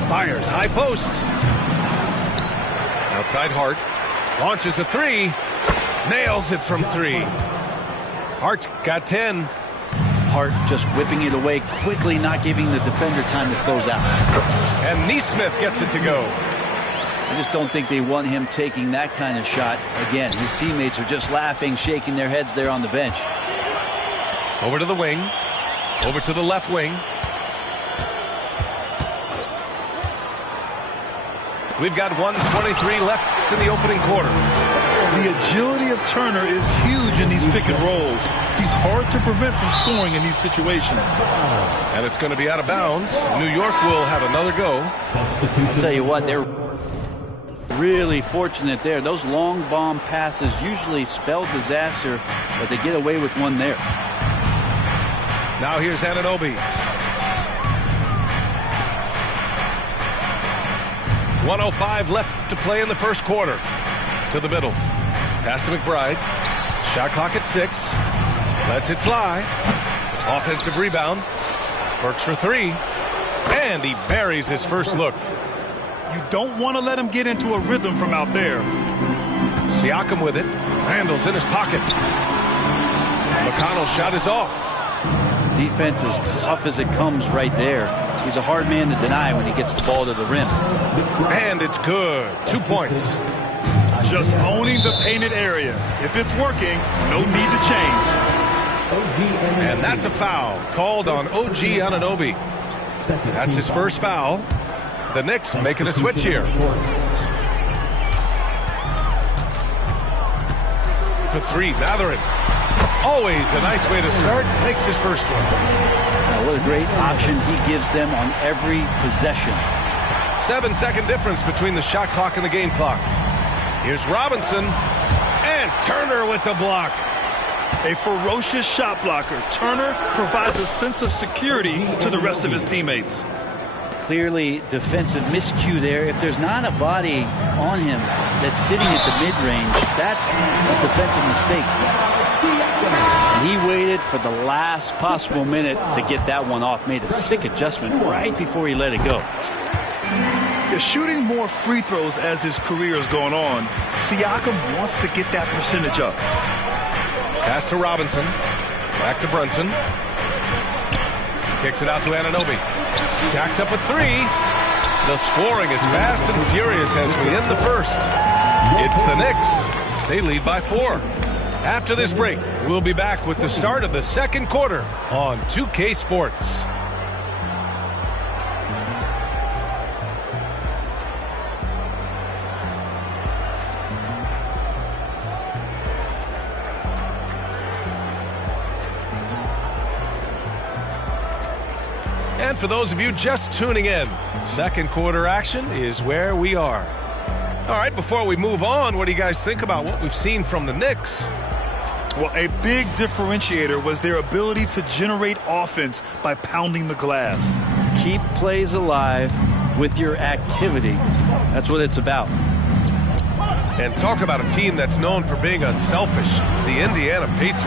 Fires, high post. Outside Hart. Launches a three. Nails it from 3. Hart's got 10. Hart just whipping it away quickly, not giving the defender time to close out. And Neesmith gets it to go. I just don't think they want him taking that kind of shot. Again, his teammates are just laughing, shaking their heads there on the bench. Over to the wing. Over to the left wing. We've got 1:23 left in the opening quarter. The agility of Turner is huge in these pick and rolls. He's hard to prevent from scoring in these situations. And it's going to be out of bounds. New York will have another go. I'll tell you what, they're really fortunate there. Those long bomb passes usually spell disaster, but they get away with one there. Now here's Anunoby. 1:05 left to play in the first quarter. To the middle. Pass to McBride. Shot clock at 6. Lets it fly. Offensive rebound. Works for 3. And he buries his first look. You don't want to let him get into a rhythm from out there. Siakam with it. Randall's in his pocket. McConnell's shot is off. Defense is tough as it comes right there. He's a hard man to deny when he gets the ball to the rim. And it's good. 2 points. Just owning the painted area. If it's working, no need to change. And that's a foul called on OG Anunoby. That's his first foul. The Knicks making a switch here. For 3, Mathurin. Always a nice way to start. Makes his first one. What a great option he gives them on every possession. 7-second difference between the shot clock and the game clock. Here's Robinson. And Turner with the block. A ferocious shot blocker. Turner provides a sense of security to the rest of his teammates. Clearly defensive miscue there. If there's not a body on him that's sitting at the mid-range, that's a defensive mistake. And he waited for the last possible minute to get that one off. Made a sick adjustment right before he let it go. Yeah, shooting more free throws as his career is going on, Siakam wants to get that percentage up. Pass to Robinson. Back to Brunson. Kicks it out to Anunoby. Jacks up a 3. The scoring is fast and furious as we end the first. It's the Knicks. They lead by 4. After this break, we'll be back with the start of the second quarter on 2K Sports. And for those of you just tuning in, second quarter action is where we are. All right, before we move on, what do you guys think about what we've seen from the Knicks? Well, a big differentiator was their ability to generate offense by pounding the glass. Keep plays alive with your activity. That's what it's about. And talk about a team that's known for being unselfish, the Indiana Pacers.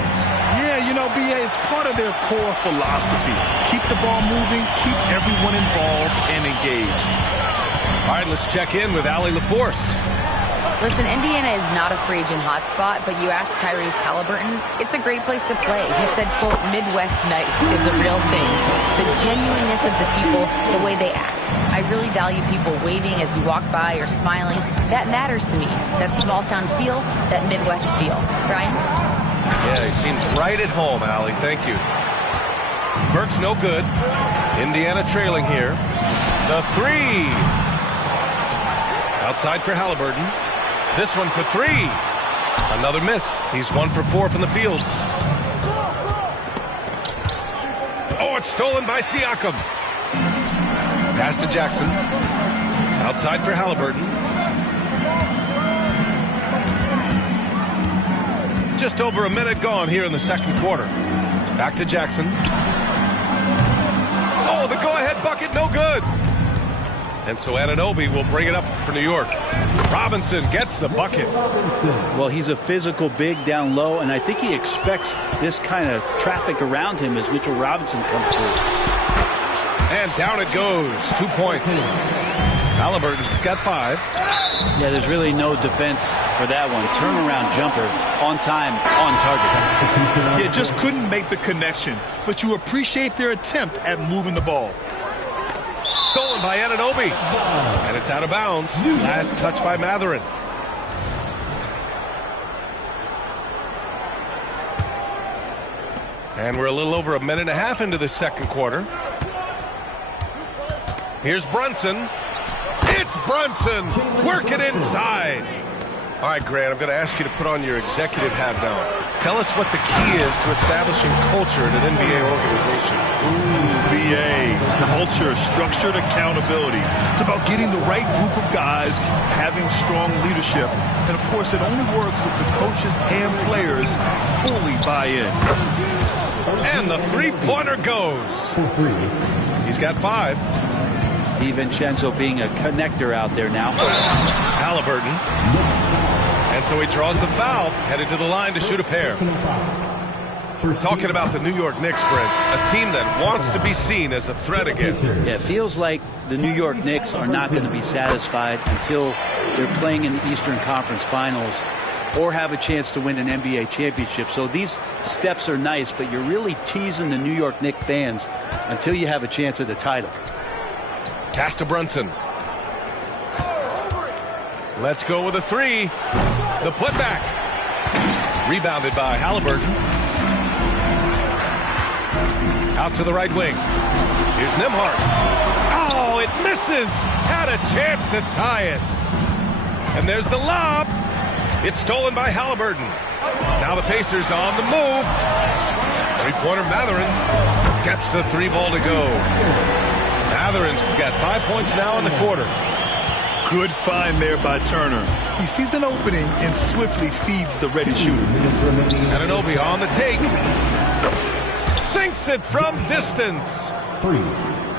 Yeah, you know, BA, it's part of their core philosophy. Keep the ball moving, keep everyone involved and engaged. All right, let's check in with Allie LaForce. Listen, Indiana is not a free agent hotspot, but you asked Tyrese Halliburton, it's a great place to play. He said, quote, Midwest nice is a real thing. The genuineness of the people, the way they act. I really value people waving as you walk by or smiling. That matters to me. That small town feel, that Midwest feel. Brian? Yeah, he seems right at home, Allie. Thank you. Burke's no good. Indiana trailing here. The 3. Outside for Halliburton. This one for 3. Another miss. He's 1 for 4 from the field. Oh, it's stolen by Siakam. Pass to Jackson. Outside for Halliburton. Just over a minute gone here in the second quarter. Back to Jackson. Oh, the go-ahead bucket, no good. And so Anunoby will bring it up for New York. Robinson gets the bucket. Well, he's a physical big down low, and I think he expects this kind of traffic around him as Mitchell Robinson comes through. And down it goes. 2 points. Halliburton's got 5. Yeah, there's really no defense for that one. Turnaround jumper, on time, on target. Yeah, just couldn't make the connection, but you appreciate their attempt at moving the ball. Stolen by Anunoby. And it's out of bounds. Last touch by Mathurin. And we're a little over a minute and a half into the second quarter. Here's Brunson. It's Brunson. Working inside. All right, Grant, I'm going to ask you to put on your executive hat now. Tell us what the key is to establishing culture in an NBA organization. Ooh, BA. Culture, structured accountability. It's about getting the right group of guys, having strong leadership. And, of course, it only works if the coaches and players fully buy in. And the three-pointer goes. He's got 5. DiVincenzo being a connector out there now. Halliburton. And so he draws the foul, headed to the line to shoot a pair. Talking about the New York Knicks, Brent, a team that wants to be seen as a threat again. Yeah, it feels like the New York Knicks are not going to be satisfied until they're playing in the Eastern Conference Finals or have a chance to win an NBA championship. So these steps are nice, but you're really teasing the New York Knicks fans until you have a chance at the title. Pass to Brunson. Let's go with a three. The putback. Rebounded by Halliburton. Out to the right wing. Here's Nembhard. Oh, it misses. Had a chance to tie it. And there's the lob. It's stolen by Halliburton. Now the Pacers on the move. Three-pointer Mathurin gets the three ball to go. Mathurin's got 5 points now in the quarter. Good find there by Turner. He sees an opening and swiftly feeds the ready shooter. Anunoby on the take. Sinks it from distance.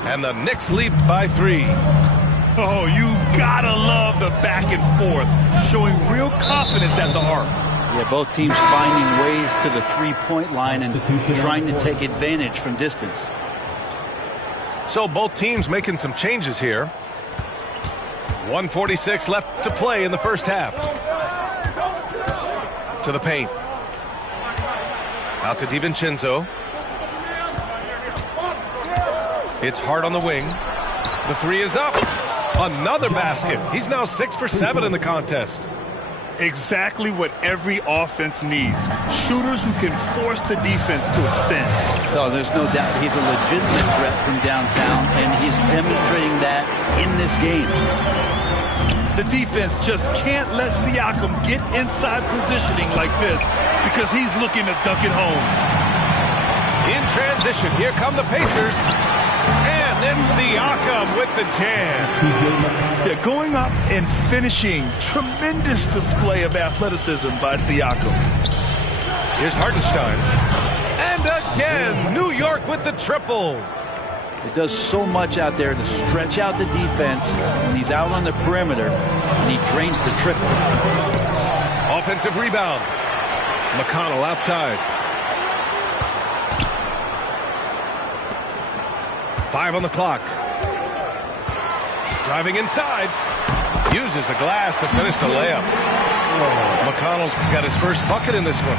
And the Knicks lead by 3. Oh, you gotta love the back and forth, showing real confidence at the arc. Yeah, both teams finding ways to the three-point line and trying to take advantage from distance. So both teams making some changes here. 1:46 left to play in the first half. To the paint. Out to DiVincenzo. It's hard on the wing. The three is up. Another basket. He's now 6 for 7 in the contest. Exactly what every offense needs. Shooters who can force the defense to extend. Oh, there's no doubt he's a legitimate threat from downtown, and he's demonstrating that in this game. The defense just can't let Siakam get inside positioning like this because he's looking to dunk it home. In transition, here come the Pacers. And then Siakam with the jam. Yeah, going up and finishing. Tremendous display of athleticism by Siakam. Here's Hartenstein. And again, New York with the triple. It does so much out there to stretch out the defense when he's out on the perimeter, and he drains the triple. Offensive rebound. McConnell outside. 5 on the clock. Driving inside. Uses the glass to finish the layup. McConnell's got his first bucket in this one.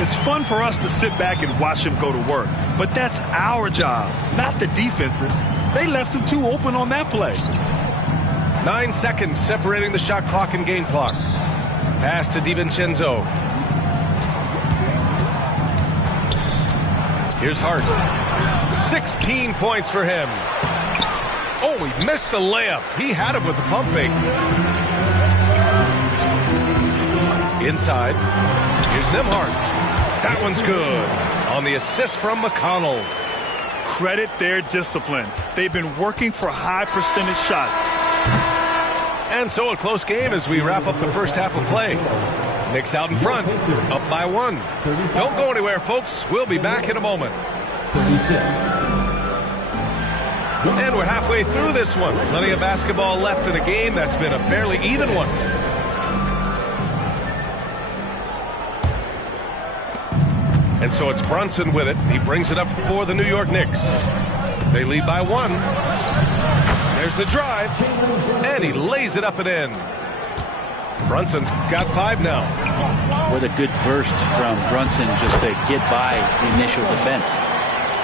It's fun for us to sit back and watch him go to work, but that's our job, not the defense's. They left him too open on that play. 9 seconds separating the shot clock and game clock. Pass to DiVincenzo. Here's Hart. 16 points for him. Oh, he missed the layup. He had him with the pump fake. Inside. Here's Nembhard. That one's good. On the assist from McConnell. Credit their discipline. They've been working for high percentage shots. And so a close game as we wrap up the first half of play. Knicks out in front, up by 1. Don't go anywhere, folks. We'll be back in a moment. And we're halfway through this one. Plenty of basketball left in a game that's been a fairly even one. And so it's Brunson with it. He brings it up for the New York Knicks. They lead by 1. There's the drive. And he lays it up and in. Brunson's got 5 now. What a good burst from Brunson just to get by the initial defense.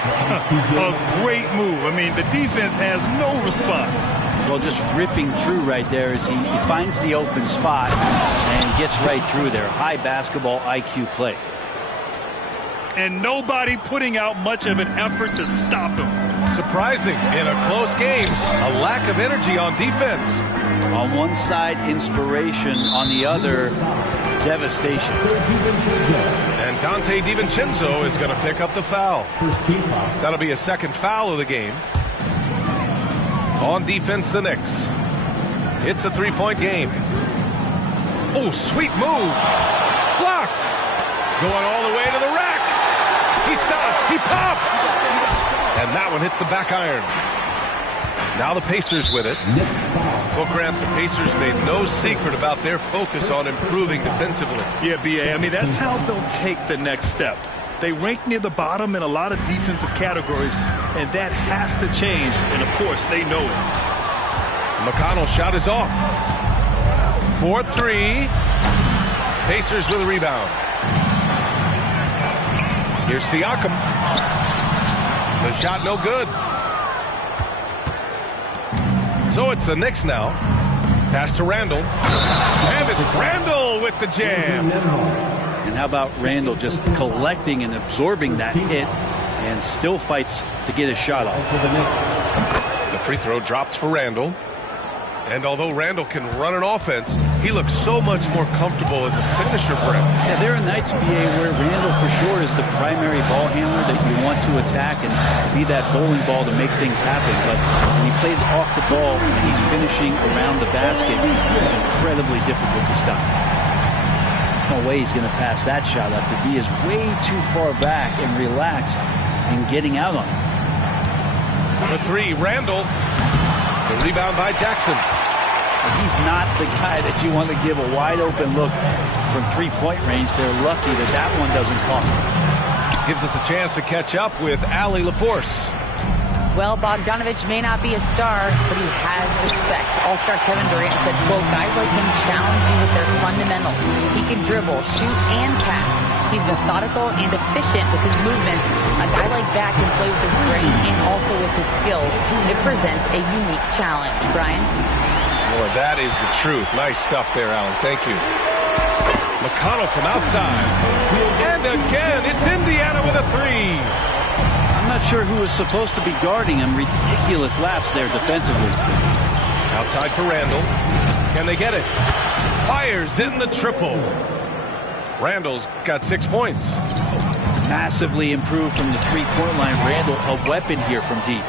A great move. I mean, the defense has no response. Well, just ripping through right there as he finds the open spot and gets right through there. High basketball IQ play. And nobody putting out much of an effort to stop him. Surprising in a close game, a lack of energy on defense. On one side, inspiration. On the other, devastation. And Dante DiVincenzo is going to pick up the foul. That'll be a second foul of the game. On defense, the Knicks. It's a three-point game. Oh, sweet move. Blocked. Going all the way to the rack. He stops. He pops. And that one hits the back iron. Now the Pacers with it. Well, Grant, the Pacers made no secret about their focus on improving defensively. Yeah, B.A., I mean, that's how they'll take the next step. They rank near the bottom in a lot of defensive categories, and that has to change, and of course, they know it. McConnell's shot is off. 4-3. Pacers with a rebound. Here's Siakam. The shot no good. So it's the Knicks now. Pass to Randall. And it's Randall with the jam. And how about Randall just collecting and absorbing that hit and still fights to get his shot off. The free throw drops for Randall. And although Randall can run an offense, he looks so much more comfortable as a finisher, Brent. Yeah, there are nights, BA, where Randall for sure is the primary ball handler that you want to attack and be that bowling ball to make things happen. But when he plays off the ball and he's finishing around the basket, it's incredibly difficult to stop. No way he's going to pass that shot up. The D is way too far back and relaxed in getting out on him. For three, Randall. The rebound by Jackson. He's not the guy that you want to give a wide open look from three-point range. They're lucky that that one doesn't cost them. Gives us a chance to catch up with Allie LaForce. Well, Bogdanovich may not be a star, but he has respect. All-star Kevin Durant said, quote, guys like him challenge you with their fundamentals. He can dribble, shoot, and pass. He's methodical and efficient with his movements. A guy like that can play with his brain and also with his skills. It presents a unique challenge. Brian? Boy, that is the truth. Nice stuff there, Alan. Thank you. McConnell from outside. And again, it's Indiana with a three. I'm not sure who was supposed to be guarding him. Ridiculous laps there defensively. Outside for Randall. Can they get it? Fires in the triple. Randall's got 6 points. Massively improved from the three-point line. Randall, a weapon here from deep.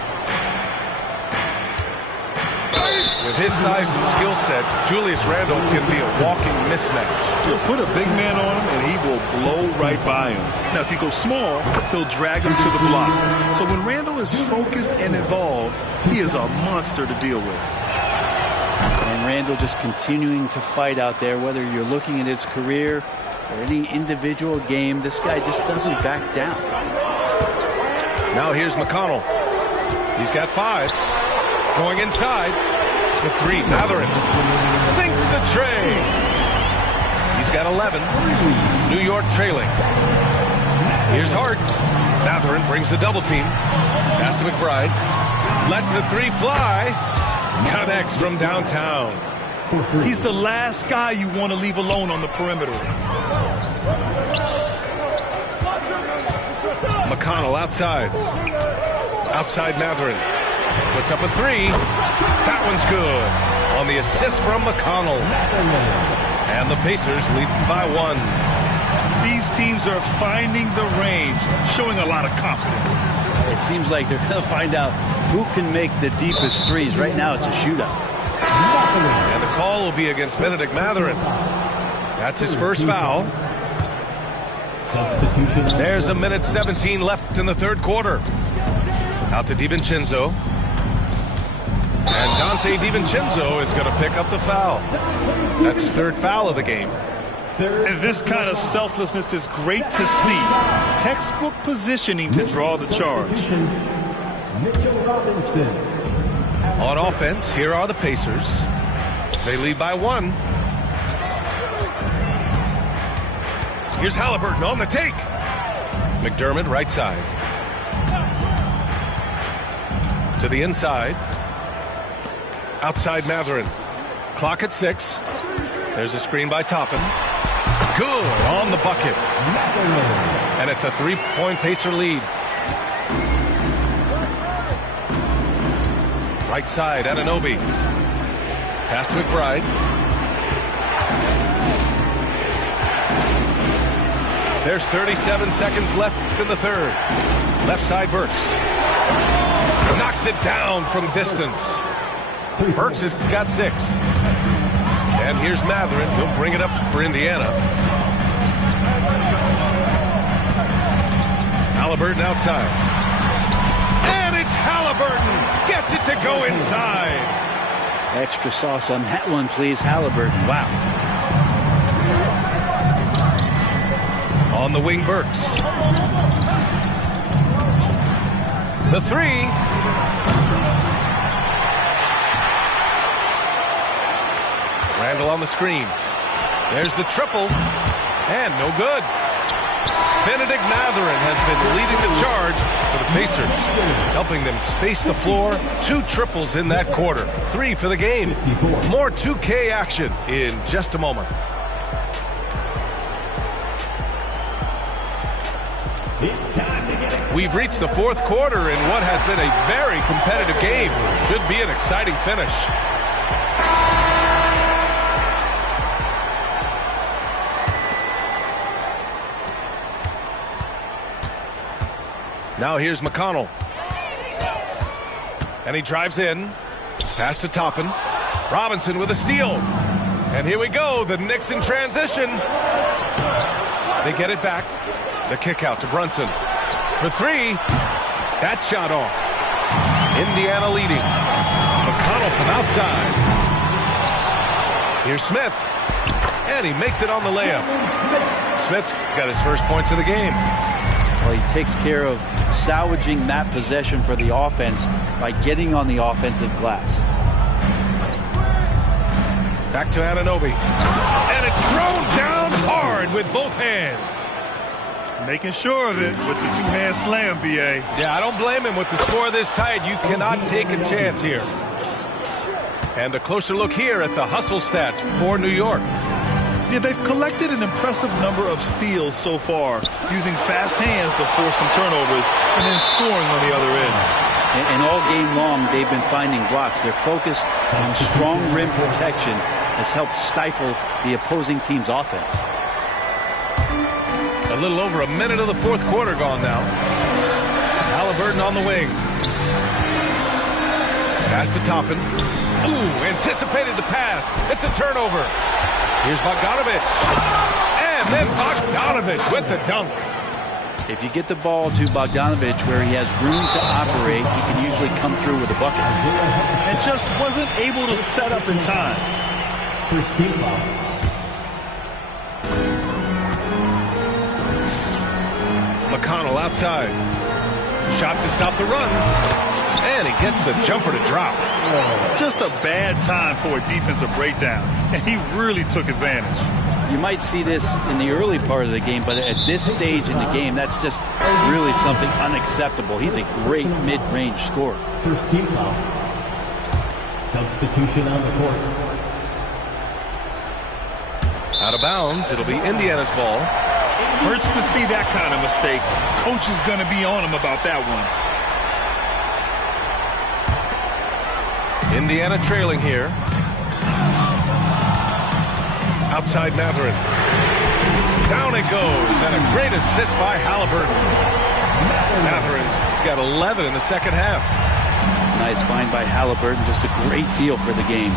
With his size and skill set, Julius Randall can be a walking mismatch. You'll put a big man on him, and he will blow right by him. Now, if you go small, he'll drag him to the block. So when Randall is focused and involved, he is a monster to deal with. And Randall just continuing to fight out there, whether you're looking at his career or any individual game, this guy just doesn't back down. Now here's McConnell. He's got 5. Going inside. The three. Matherin sinks the tray. He's got 11. New York trailing. Here's Hart. Matherin brings the double team. Pass to McBride. Lets the three fly. Connects from downtown. He's the last guy you want to leave alone on the perimeter. McConnell outside. Outside Matherin. Puts up a three. That one's good. On the assist from McConnell. And the Pacers lead by 1. These teams are finding the range, showing a lot of confidence. It seems like they're going to find out who can make the deepest threes. Right now it's a shootout. And the call will be against Benedict Matherin. That's his first foul. There's 1:17 left in the third quarter. Out to DiVincenzo. And Dante DiVincenzo is going to pick up the foul. That's his third foul of the game. And this kind of selflessness is great to see. Textbook positioning to draw the charge. On offense, here are the Pacers. They lead by 1. Here's Halliburton on the take. McDermott right side. To the inside. Outside Matherin. Clock at 6. There's a screen by Toppin. Good on the bucket. And it's a 3-point Pacer lead. Right side, Anunoby. Pass to McBride. There's 37 seconds left in the third. Left side, Burks. Knocks it down from distance. Burks has got 6. And here's Matherin. He'll bring it up for Indiana. Halliburton outside. And it's Halliburton. Halliburton gets it to go inside. Extra sauce on that one, please, Halliburton. Wow. On the wing, Burks. The three. Randall on the screen. There's the triple. And no good. Benedict Mathurin has been leading the charge for the Pacers, helping them space the floor. 2 triples in that quarter. 3 for the game. More 2K action in just a moment. We've reached the 4th quarter in what has been a very competitive game. Should be an exciting finish. Now here's McConnell. And he drives in. Pass to Toppin. Robinson with a steal. And here we go. The Knicks in transition. They get it back. The kick out to Brunson. For 3. That shot off. Indiana leading. McConnell from outside. Here's Smith. And he makes it on the layup. Smith's got his first points of the game. Well, he takes care of salvaging that possession for the offense by getting on the offensive glass. Back to Anunoby. And it's thrown down hard with both hands. Making sure of it with the two-hand slam, B.A. Yeah, I don't blame him with the score this tight. You cannot take a chance here. And a closer look here at the hustle stats for New York. Yeah, they've collected an impressive number of steals so far, using fast hands to force some turnovers and then scoring on the other end. And all game long, they've been finding blocks. Their focus on strong rim protection has helped stifle the opposing team's offense. A little over a minute of the 4th quarter gone now. Halliburton on the wing. Pass to Toppin. Ooh, anticipated the pass. It's a turnover. Here's Bogdanovich. And then Bogdanovich with the dunk. If you get the ball to Bogdanovich where he has room to operate, he can usually come through with a bucket. And just wasn't able to set up in time. First team foul. McConnell outside. Shot to stop the run. And he gets the jumper to drop. Just a bad time for a defensive breakdown. And he really took advantage. You might see this in the early part of the game, but at this stage in the game, that's just really something unacceptable. He's a great mid-range scorer. First team foul. Substitution on the court. Out of bounds. It'll be Indiana's ball. Hurts to see that kind of mistake. Coach is going to be on him about that one. Indiana trailing here. Outside Mathurin. Down it goes, and a great assist by Halliburton. Mathurin's got 11 in the second half. Nice find by Halliburton. Just a great feel for the game.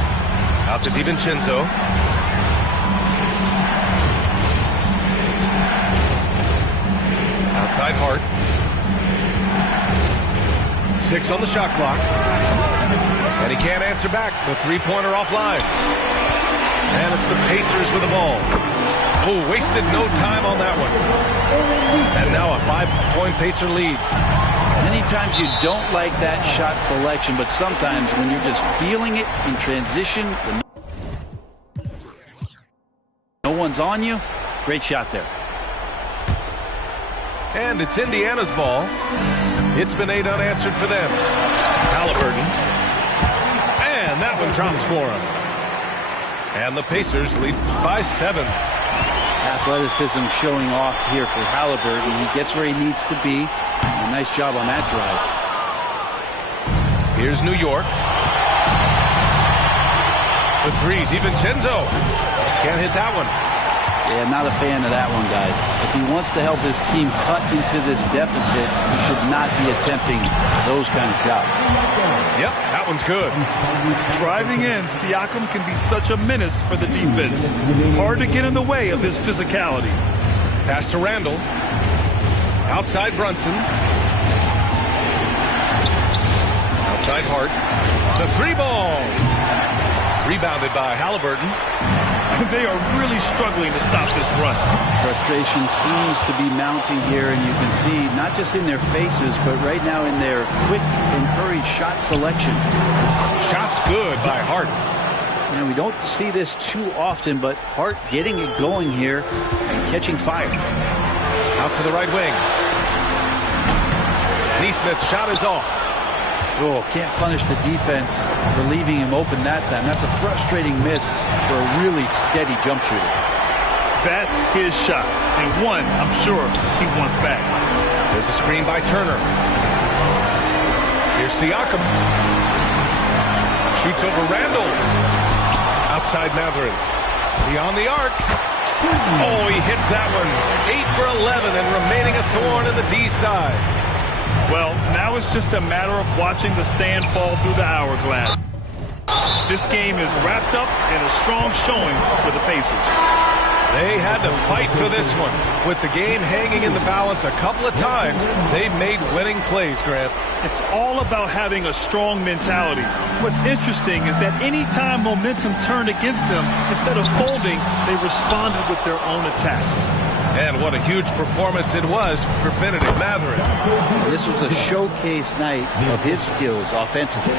Out to DiVincenzo. Outside Hart. 6 on the shot clock. And he can't answer back. The three-pointer offline. And it's the Pacers with the ball. Oh, wasted no time on that one. And now a 5-point Pacer lead. Many times you don't like that shot selection, but sometimes when you're just feeling it in transition, when no one's on you, great shot there. And it's Indiana's ball. It's been 8 unanswered for them. Halliburton. And that one drops for him. And the Pacers lead by 7. Athleticism showing off here for Halliburton. He gets where he needs to be. A nice job on that drive. Here's New York. The 3, DiVincenzo. Can't hit that one. Yeah, not a fan of that one, guys. If he wants to help his team cut into this deficit, he should not be attempting those kind of shots. Yep, that one's good. Driving in, Siakam can be such a menace for the defense. Hard to get in the way of his physicality. Pass to Randall. Outside Brunson. side, Hart. The 3-ball. Rebounded by Halliburton. They are really struggling to stop this run. Frustration seems to be mounting here, and you can see not just in their faces, but right now in their quick and hurried shot selection. Shots good by Hart. You know, we don't see this too often, but Hart getting it going here and catching fire. Out to the right wing. Neesmith's shot is off. Oh, can't punish the defense for leaving him open that time. That's a frustrating miss for a really steady jump shooter. That's his shot, and one I'm sure he wants back. There's a screen by Turner. Here's Siakam. Shoots over Randall. Outside Matherin. Beyond the arc. Oh, he hits that one. 8 for 11 and remaining a thorn in the D side. Well, now it's just a matter of watching the sand fall through the hourglass. This game is wrapped up in a strong showing for the Pacers. They had to fight for this one. With the game hanging in the balance a couple of times, they made winning plays, Grant. It's all about having a strong mentality. What's interesting is that any time momentum turned against them, instead of folding, they responded with their own attack. And what a huge performance it was for Benedict Matherin. This was a showcase night of his skills offensively.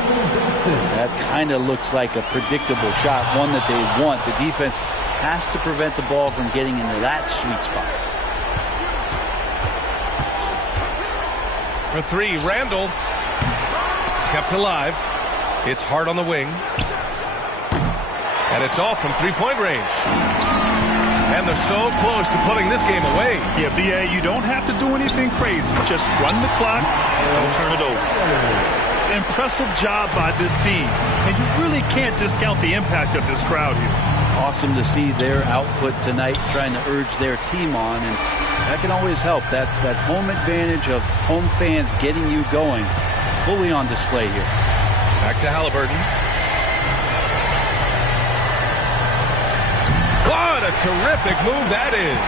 That kind of looks like a predictable shot, one that they want. The defense has to prevent the ball from getting into that sweet spot. For 3, Randall. Kept alive. It's Hart on the wing. And it's off from 3-point range. And they're so close to putting this game away. Yeah, B.A., you don't have to do anything crazy. Just run the clock and don't turn it over. Impressive job by this team. And you really can't discount the impact of this crowd here. Awesome to see their output tonight, trying to urge their team on, and that can always help. That home advantage of home fans getting you going, fully on display here. Back to Halliburton. What a terrific move that is.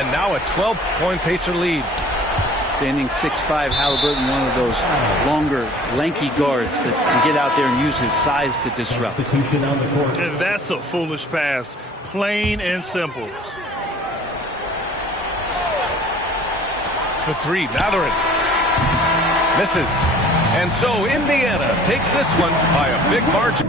And now a 12-point Pacer lead. Standing 6'5", Halliburton, one of those longer, lanky guards that can get out there and use his size to disrupt. And that's a foolish pass. Plain and simple. For 3, Matherin. Misses. And so Indiana takes this one by a big margin.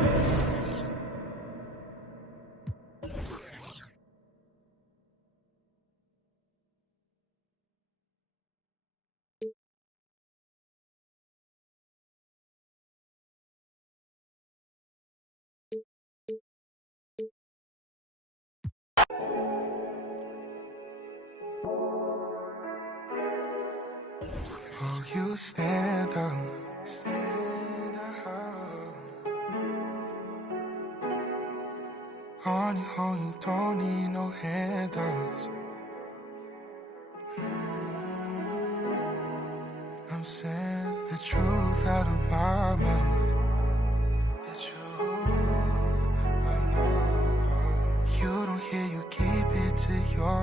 Oh, you stand up. On your own, you don't need no handouts. I'm saying the truth out of my mouth. The truth, I know. You don't hear, you keep it to your